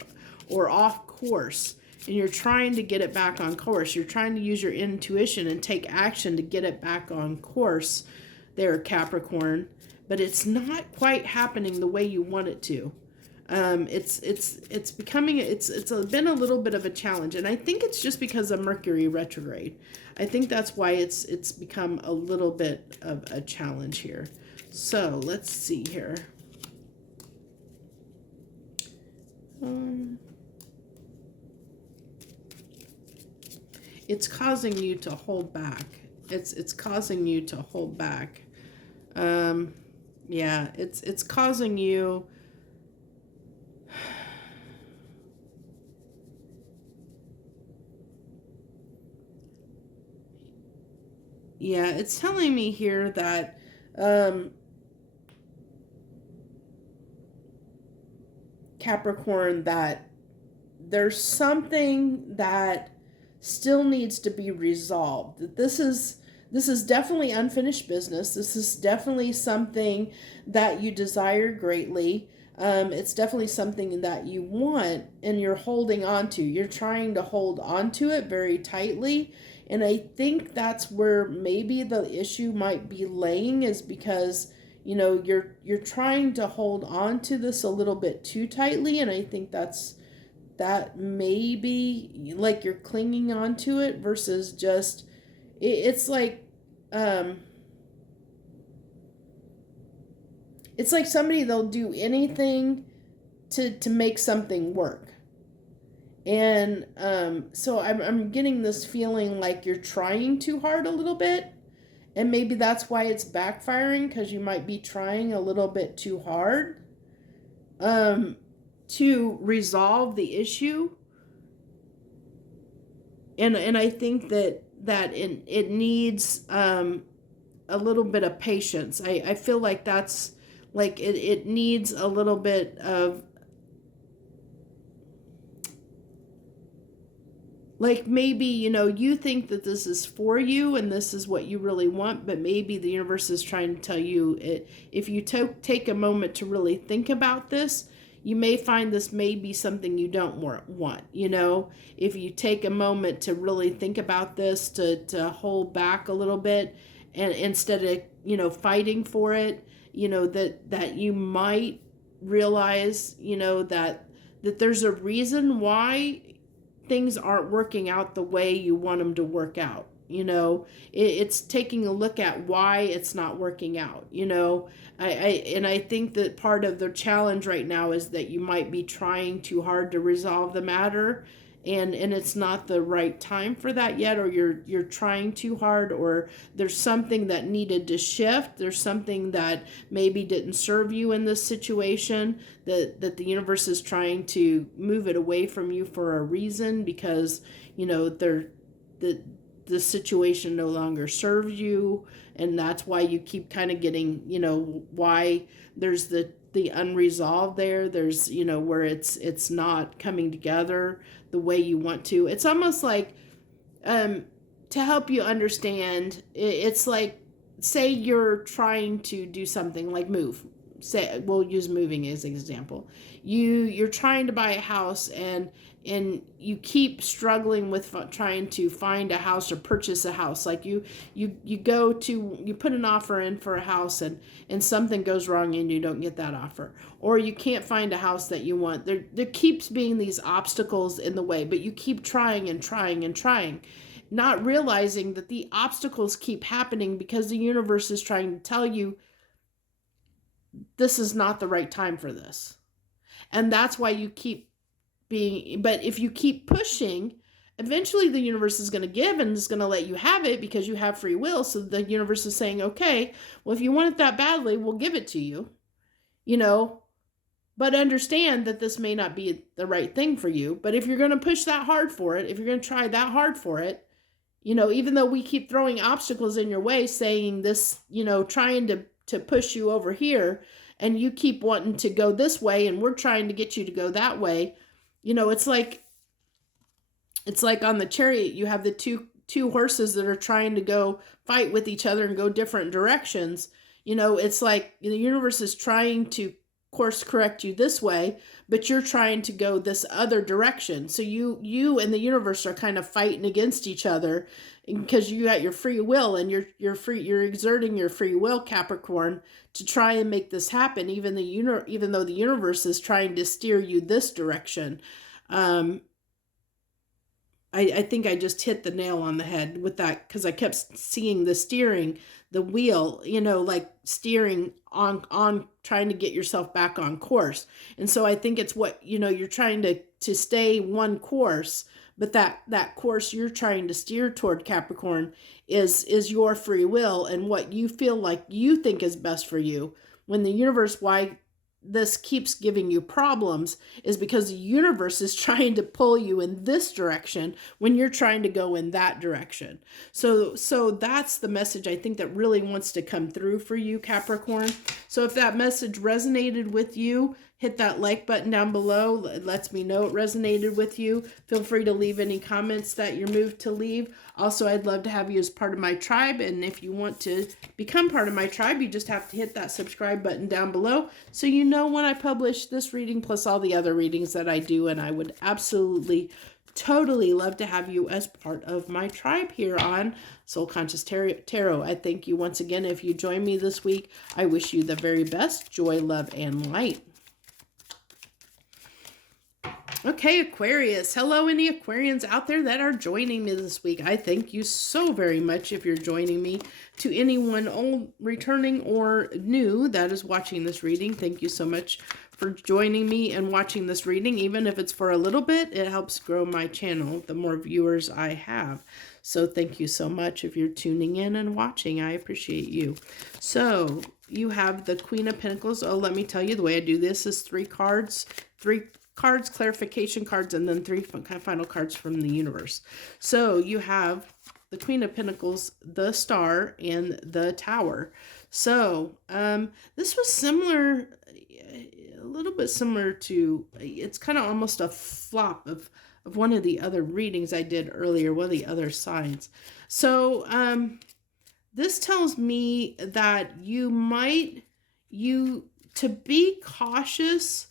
off course. And you're trying to get it back on course. You're trying to use your intuition and take action to get it back on course there, Capricorn. But it's not quite happening the way you want it to. It's becoming, it's been a little bit of a challenge, and I think it's just because of Mercury retrograde. I think that's why it's become a little bit of a challenge here. So let's see here. It's causing you to hold back. It's causing you to hold back. Yeah, it's causing you. Yeah, it's telling me here that Capricorn, that there's something that still needs to be resolved. That this is definitely unfinished business. This is definitely something that you desire greatly. It's definitely something that you want and you're holding on to. You're trying to hold on to it very tightly. And I think that's where maybe the issue might be laying, is because, you know, you're trying to hold on to this a little bit too tightly. And I think that maybe like you're clinging on to it versus just, it's like somebody, they'll do anything to make something work. And so I'm getting this feeling like you're trying too hard a little bit, and maybe that's why it's backfiring, because you might be trying a little bit too hard to resolve the issue. And I think that it needs a little bit of patience. I feel like that's like it needs a little bit of, like, maybe, you know, you think that this is for you and this is what you really want, but maybe the universe is trying to tell you, if you take a moment to really think about this, you may find this may be something you don't want, you know. If you take a moment to really think about this, to hold back a little bit, and instead of, you know, fighting for it, you know, that you might realize, you know, that there's a reason why things aren't working out the way you want them to work out. You know, it's taking a look at why it's not working out. You know, I think that part of the challenge right now is that you might be trying too hard to resolve the matter, and it's not the right time for that yet, or you're trying too hard, or there's something that needed to shift. There's something that maybe didn't serve you in this situation, that the universe is trying to move it away from you for a reason, because, you know, the situation no longer serves you, and that's why you keep kind of getting, you know, why there's the unresolved there. There's, you know, where it's not coming together the way you want to. It's almost like, to help you understand, it's like, say you're trying to do something like move. Say, we'll use moving as an example. You're trying to buy a house, and you keep struggling with trying to find a house or purchase a house. Like you put an offer in for a house, and something goes wrong and you don't get that offer, or you can't find a house that you want. There keeps being these obstacles in the way, but you keep trying and trying and trying, not realizing that the obstacles keep happening because the universe is trying to tell you this is not the right time for this. And that's why you keep being, but if you keep pushing, eventually the universe is going to give and is going to let you have it, because you have free will. So the universe is saying, okay, well, if you want it that badly, we'll give it to you, you know, but understand that this may not be the right thing for you. But if you're going to push that hard for it, if you're going to try that hard for it, you know, even though we keep throwing obstacles in your way, saying this, you know, trying to push you over here, and you keep wanting to go this way, and we're trying to get you to go that way. You know, it's like on the chariot, you have the two horses that are trying to go fight with each other and go different directions. You know, it's like the universe is trying to course correct you this way, but you're trying to go this other direction. So you and the universe are kind of fighting against each other, because you got your free will, and you're exerting your free will, Capricorn, to try and make this happen, even though the universe is trying to steer you this direction. I think I just hit the nail on the head with that, because I kept seeing the wheel, like steering on trying to get yourself back on course. And so I think it's what, you're trying to stay one course, but that course you're trying to steer toward, Capricorn, is your free will and what you feel like you think is best for you. When the universe, why this keeps giving you problems, is because the universe is trying to pull you in this direction when you're trying to go in that direction. So that's the message I think that really wants to come through for you, Capricorn. So if that message resonated with you, hit that like button down below. It lets me know it resonated with you. Feel free to leave any comments that you're moved to leave. Also, I'd love to have you as part of my tribe. And if you want to become part of my tribe, you just have to hit that subscribe button down below, so you know when I publish this reading plus all the other readings that I do. And I would absolutely, totally love to have you as part of my tribe here on Soul Conscious Tarot. I thank you once again. If you join me this week, I wish you the very best joy, love, and light. Okay, Aquarius. Hello, any Aquarians out there that are joining me this week. I thank you so very much if you're joining me. To anyone old, returning, or new that is watching this reading, thank you so much for joining me and watching this reading. Even if it's for a little bit, it helps grow my channel the more viewers I have. So thank you so much if you're tuning in and watching. I appreciate you. So you have the Queen of Pentacles. Oh, let me tell you, the way I do this is three cards, clarification cards, and then three final cards from the universe. So you have the Queen of Pentacles, the Star, and the Tower. So this was similar, a little bit similar to, it's kind of almost a flop of one of the other readings I did earlier, one of the other signs. So this tells me that to be cautious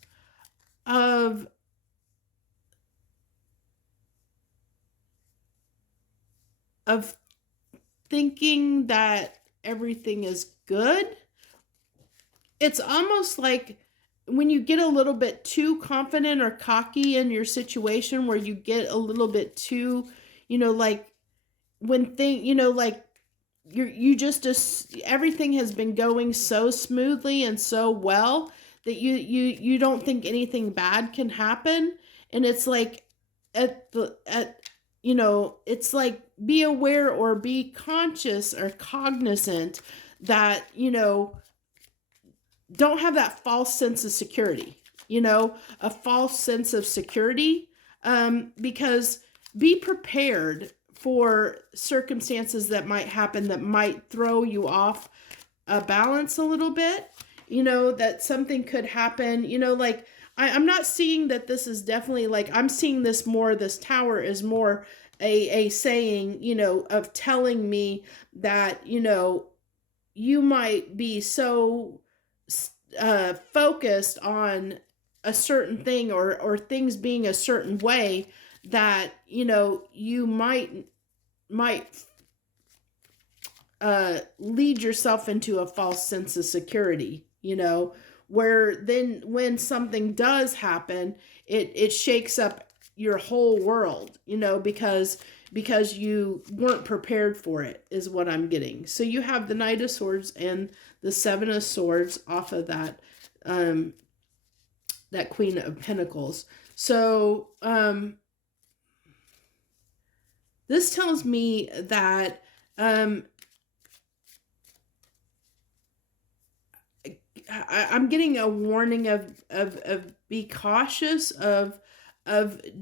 of thinking that everything is good. It's almost like when you get a little bit too confident or cocky in your situation, where you get a little bit too, like when everything has been going so smoothly and so well that you don't think anything bad can happen. And it's like it's like, be aware or be conscious or cognizant that, don't have that false sense of security, a false sense of security, because be prepared for circumstances that might happen that might throw you off balance a little bit, that something could happen, like I'm not seeing that this is definitely, like, I'm seeing this Tower is more a saying, of telling me that, you might be so focused on a certain thing or things being a certain way that, you might lead yourself into a false sense of security, where then when something does happen, it shakes up your whole world, because you weren't prepared for it, is what I'm getting. So you have the Knight of Swords and the Seven of Swords off of that that Queen of Pentacles. So this tells me that I'm getting a warning of be cautious of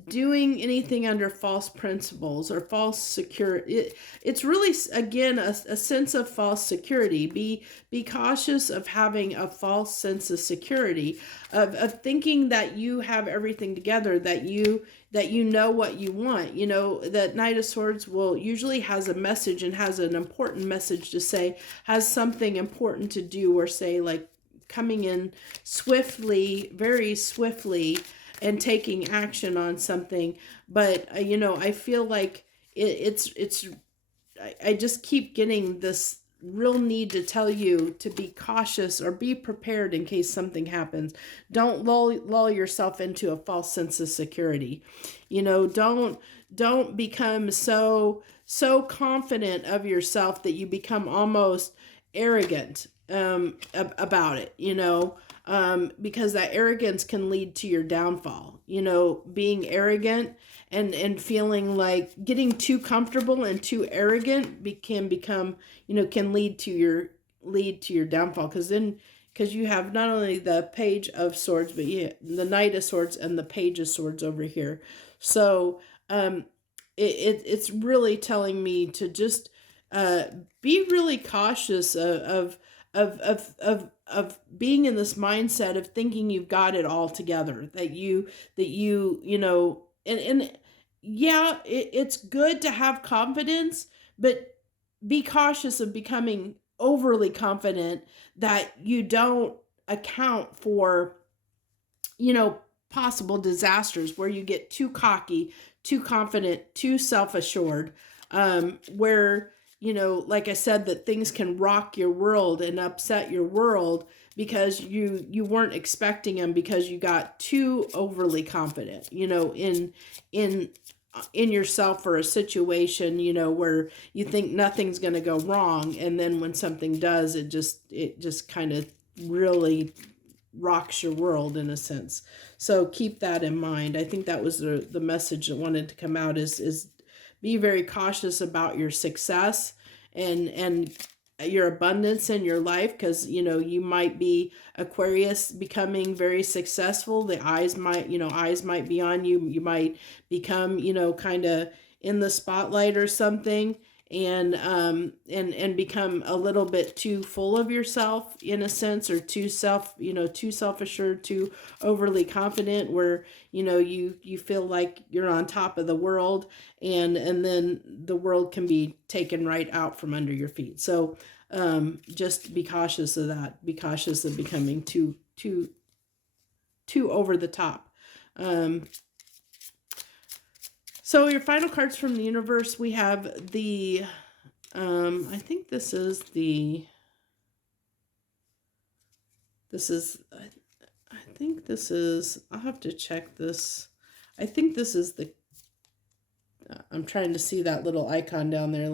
doing anything under false principles or false security. It's really, again, a sense of false security. Be cautious of having a false sense of security, of thinking that you have everything together, that you know what you want. That Knight of Swords will usually has a message and has an important message to say, has something important to do or say, like, coming in swiftly, very swiftly, and taking action on something. But I feel like it's I just keep getting this real need to tell you to be cautious or be prepared in case something happens. Don't lull yourself into a false sense of security. Don't become so confident of yourself that you become almost arrogant about it, because that arrogance can lead to your downfall. Being arrogant and feeling like getting too comfortable and too arrogant can become, can lead to your downfall. Because you have not only the Page of Swords, but the Knight of Swords and the Page of Swords over here. So it's really telling me to just be really cautious of being in this mindset of thinking you've got it all together, that you and yeah, it's good to have confidence, but be cautious of becoming overly confident that you don't account for, possible disasters where you get too cocky, too confident, too self-assured, where, like I said, that things can rock your world and upset your world because you weren't expecting them, because you got too overly confident, in yourself or a situation, where you think nothing's going to go wrong. And then when something does, it just kind of really rocks your world in a sense. So keep that in mind. I think that was the message that wanted to come out is be very cautious about your success and your abundance in your life, because you might be Aquarius becoming very successful. The eyes might be on you. You might become kind of in the spotlight or something, and become a little bit too full of yourself in a sense, or too self-assured, too overly confident, where you feel like you're on top of the world, and then the world can be taken right out from under your feet. So just be cautious of that. Be cautious of becoming too over the top. So your final cards from the universe, we have the, I think this is, I'll have to check this. I think this is the, I'm trying to see that little icon down there.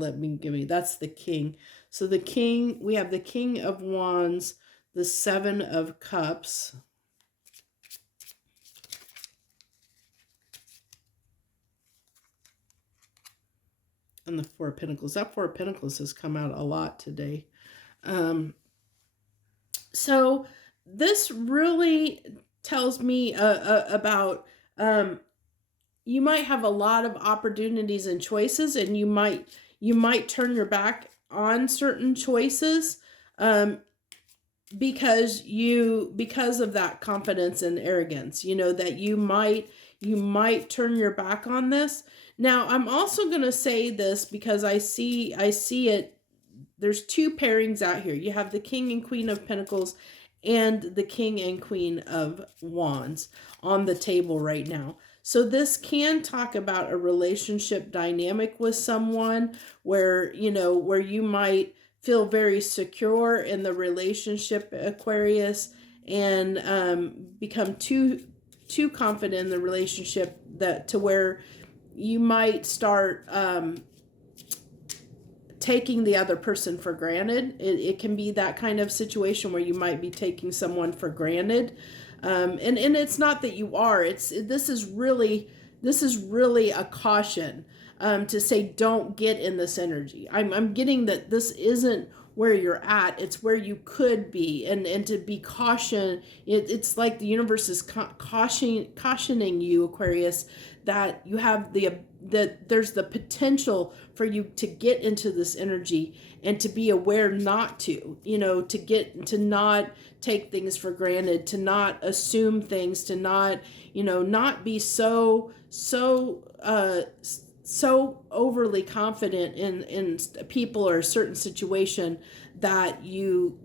That's the King. So the King, we have the King of Wands, the Seven of Cups, and the Four of Pentacles. That Four of Pentacles has come out a lot today. So this really tells me about you might have a lot of opportunities and choices, and you might turn your back on certain choices because of that confidence and arrogance, that you might turn your back on this. Now, I'm also going to say this because I see it. There's two pairings out here. You have the King and Queen of Pentacles and the King and Queen of Wands on the table right now. So this can talk about a relationship dynamic with someone where, where you might feel very secure in the relationship, Aquarius, and become too confident in the relationship to where you might start taking the other person for granted. It can be that kind of situation where you might be taking someone for granted. And it's not that you are. This is really a caution to say don't get in this energy. I'm getting that this isn't where you're at. It's where you could be, and to be caution. It's like the universe is cautioning you, Aquarius, that you have that there's the potential for you to get into this energy and to be aware not to, to not take things for granted, to not assume things, to not, not be so so overly confident in people or a certain situation that you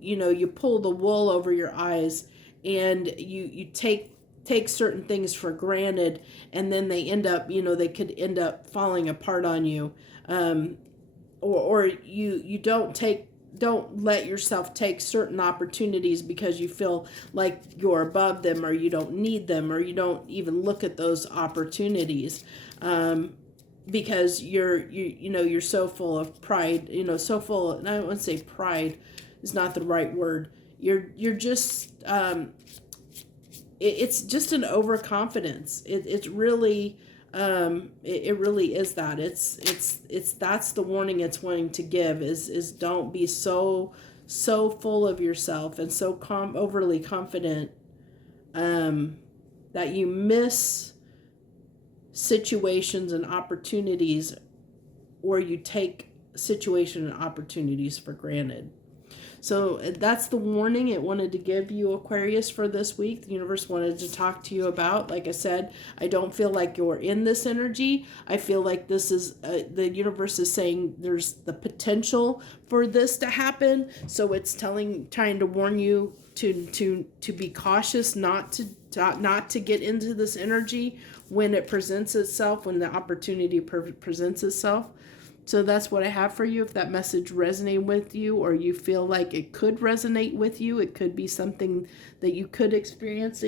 pull the wool over your eyes, and you take certain things for granted, and then they end up, they could end up falling apart on you. Or you don't let yourself take certain opportunities because you feel like you're above them, or you don't need them, or you don't even look at those opportunities, because you're so full of pride, so full. And I don't want to say pride is not the right word. You're just it's just an overconfidence. It's really it really is that. It's that's the warning it's wanting to give is don't be so full of yourself and so overly confident that you miss situations and opportunities, or you take situation and opportunities for granted. So that's the warning it wanted to give you, Aquarius, for this week. The universe wanted to talk to you about. Like I said, I don't feel like you're in this energy. I feel like this is, the universe is saying there's the potential for this to happen. So it's trying to warn you to be cautious, not to get into this energy when it presents itself, when the opportunity presents itself. So that's what I have for you. If that message resonates with you, or you feel like it could resonate with you, it could be something that you could experience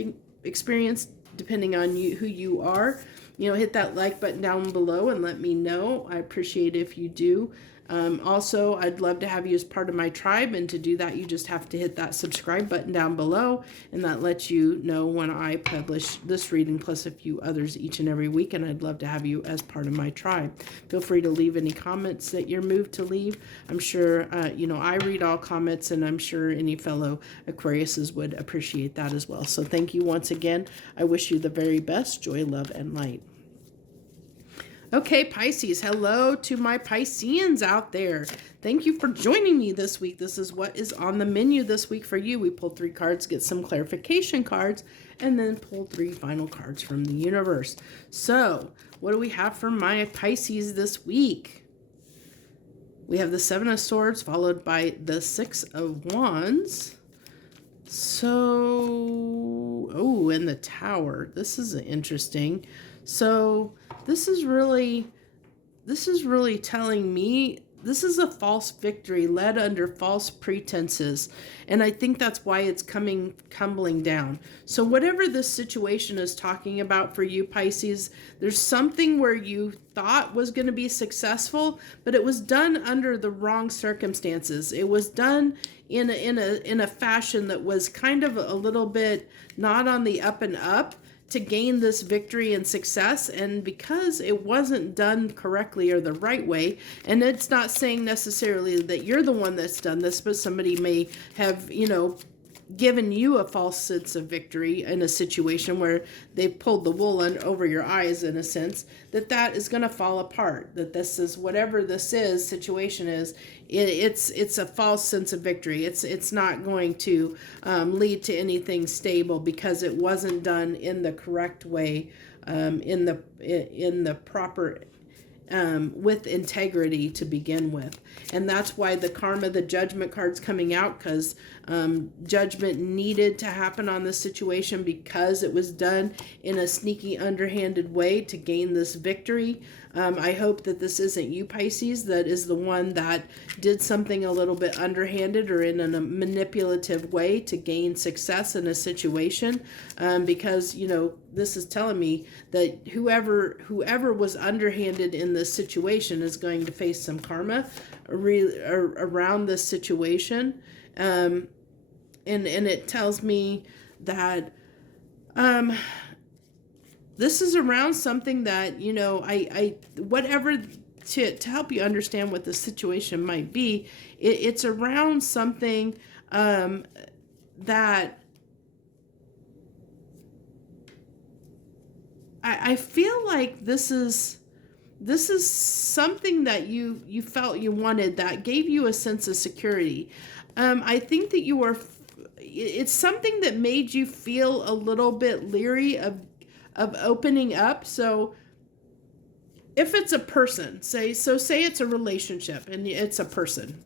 depending on who you are. Hit that like button down below and let me know. I appreciate it if you do. Also, I'd love to have you as part of my tribe, and to do that, you just have to hit that subscribe button down below, and that lets you know when I publish this reading plus a few others each and every week, and I'd love to have you as part of my tribe. Feel free to leave any comments that you're moved to leave. I'm sure, I read all comments, and I'm sure any fellow Aquariuses would appreciate that as well. So thank you once again. I wish you the very best. Joy, love, and light. Okay, Pisces, hello to my Pisceans out there. Thank you for joining me this week. This is what is on the menu this week for you. We pulled 3 cards, get some clarification cards, and then pulled 3 final cards from the universe. So, what do we have for my Pisces this week? We have the 7 of Swords followed by the 6 of Wands. So, and the Tower. This is interesting. So, this is really telling me this is a false victory led under false pretenses. And I think that's why it's tumbling down. So whatever this situation is talking about for you, Pisces, there's something where you thought was going to be successful, but it was done under the wrong circumstances. It was done in a fashion that was kind of a little bit not on the up and up to gain this victory and success, and because it wasn't done correctly or the right way, and it's not saying necessarily that you're the one that's done this, but somebody may have, given you a false sense of victory in a situation where they pulled the wool over your eyes, in a sense, that is going to fall apart, that this is, whatever this situation is, it's a false sense of victory. It's not going to lead to anything stable because it wasn't done in the correct way, in the proper with integrity to begin with. And that's why the karma, the judgment card's coming out, because judgment needed to happen on this situation because it was done in a sneaky, underhanded way to gain this victory. I hope that this isn't you, Pisces, that is the one that did something a little bit underhanded or in a manipulative way to gain success in a situation, because, this is telling me that whoever was underhanded in this situation is going to face some karma around this situation. And it tells me that this is around something that, whatever, to help you understand what the situation might be, it's around something that I feel like this is something that you felt you wanted that gave you a sense of security. I think that it's something that made you feel a little bit leery of opening up. So if it's a person, say it's a relationship and it's a person.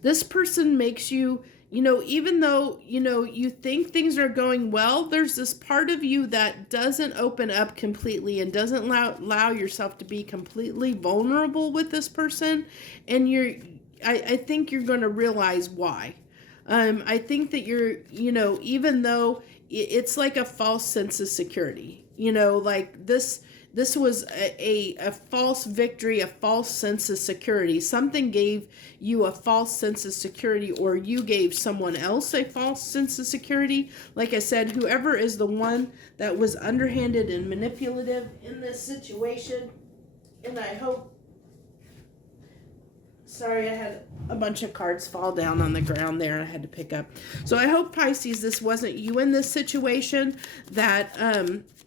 This person makes you, even though, you think things are going well, there's this part of you that doesn't open up completely and doesn't allow yourself to be completely vulnerable with this person. And I think you're going to realize why. I think that you're, even though it's like a false sense of security, like this was a false victory, a false sense of security. Something gave you a false sense of security, or you gave someone else a false sense of security. Like I said, whoever is the one that was underhanded and manipulative in this situation, and I hope, sorry, I had a bunch of cards fall down on the ground there. I had to pick up. So I hope, Pisces, this wasn't you in this situation that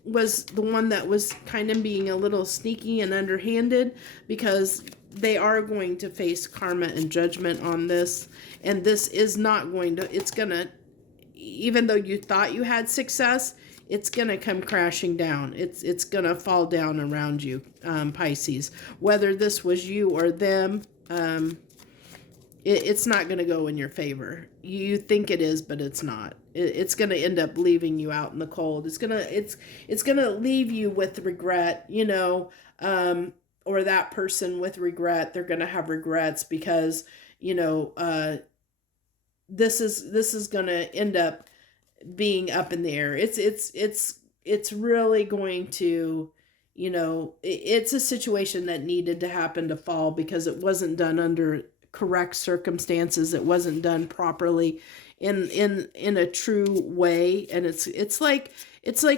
was the one that was kind of being a little sneaky and underhanded, because they are going to face karma and judgment on this. And this is not going to, it's going to, even though you thought you had success, it's going to come crashing down. It's going to fall down around you, Pisces. Whether this was you or them, it's not going to go in your favor. You think it is, but it's not. It's going to end up leaving you out in the cold. It's going to leave you with regret, or that person with regret. They're going to have regrets because, this is going to end up being up in the air. It's really going to, it's a situation that needed to happen to fall because it wasn't done under correct circumstances. It wasn't done properly in a true way. And it's like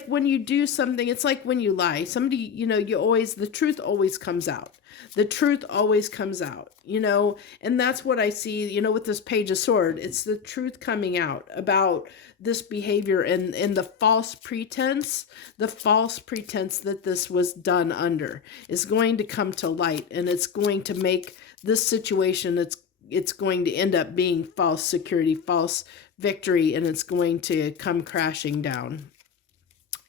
when you do something, it's like when you lie. Somebody, the truth always comes out. The truth always comes out, and that's what I see, with this Page of Swords. It's the truth coming out about this behavior and the false pretense that this was done under is going to come to light, and it's going to make this situation, it's going to end up being false security, false victory, and it's going to come crashing down.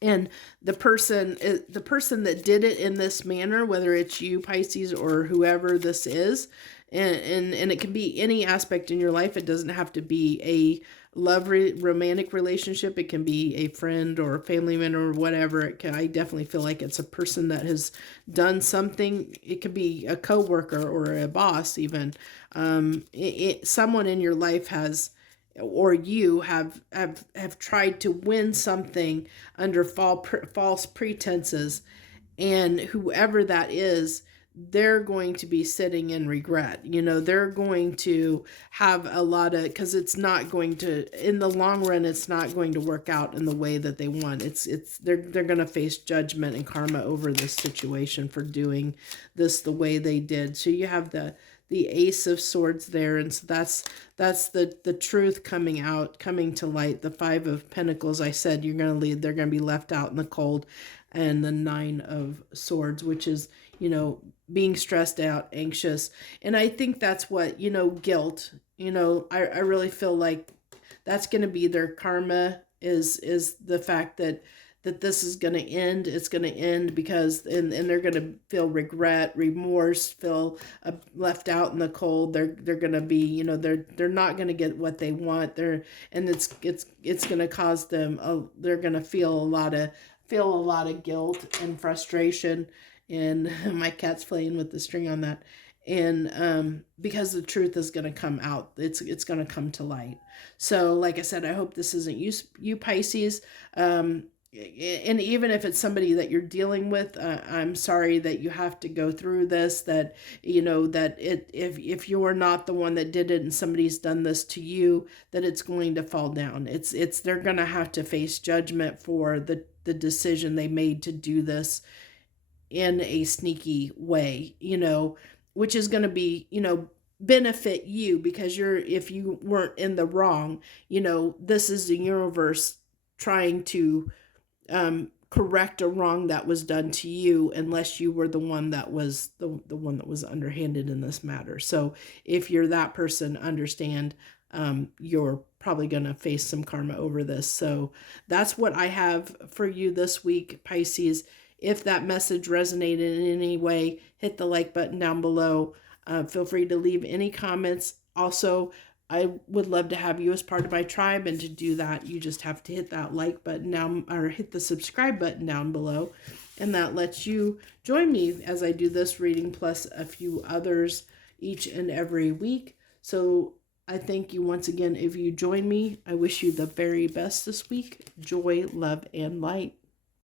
And the person that did it in this manner, whether it's you, Pisces, or whoever this is, and it can be any aspect in your life. It doesn't have to be a romantic relationship. It can be a friend or a family member or whatever. I definitely feel like it's a person that has done something. It could be a coworker or a boss even. Someone in your life has, or you have tried to win something under false pretenses, and whoever that is, they're going to be sitting in regret. They're going to have a lot of, because it's not going to, in the long run, it's not going to work out in the way that they want. They're going to face judgment and karma over this situation for doing this the way they did. So you have the Ace of Swords there, and so that's the truth coming to light. The Five of Pentacles, I said, they're going to be left out in the cold, and the Nine of Swords, which is, being stressed out, anxious. And I think that's what, guilt, I really feel like that's going to be their karma, is the fact that this is going to end. It's going to end because, and they're going to feel regret, remorse, feel left out in the cold. They're going to be, they're not going to get what they want. It's going to cause them, they're going to feel a lot of guilt and frustration. And my cat's playing with the string on that. And because the truth is going to come out, it's going to come to light. So like I said, I hope this isn't you Pisces. And even if it's somebody that you're dealing with, I'm sorry that you have to go through this, that, if you're not the one that did it and somebody's done this to you, that it's going to fall down. They're going to have to face judgment for the decision they made to do this in a sneaky way, which is going to be, benefit you, because if you weren't in the wrong, this is the universe trying to correct a wrong that was done to you, unless you were the one that was the one that was underhanded in this matter. So if you're that person, understand, you're probably going to face some karma over this. So that's what I have for you this week, Pisces. If that message resonated in any way, hit the like button down below. Feel free to leave any comments. Also, I would love to have you as part of my tribe, and to do that, you just have to hit that like button down, or hit the subscribe button down below, and that lets you join me as I do this reading plus a few others each and every week. So I thank you once again if you join me. I wish you the very best this week. Joy, love, and light.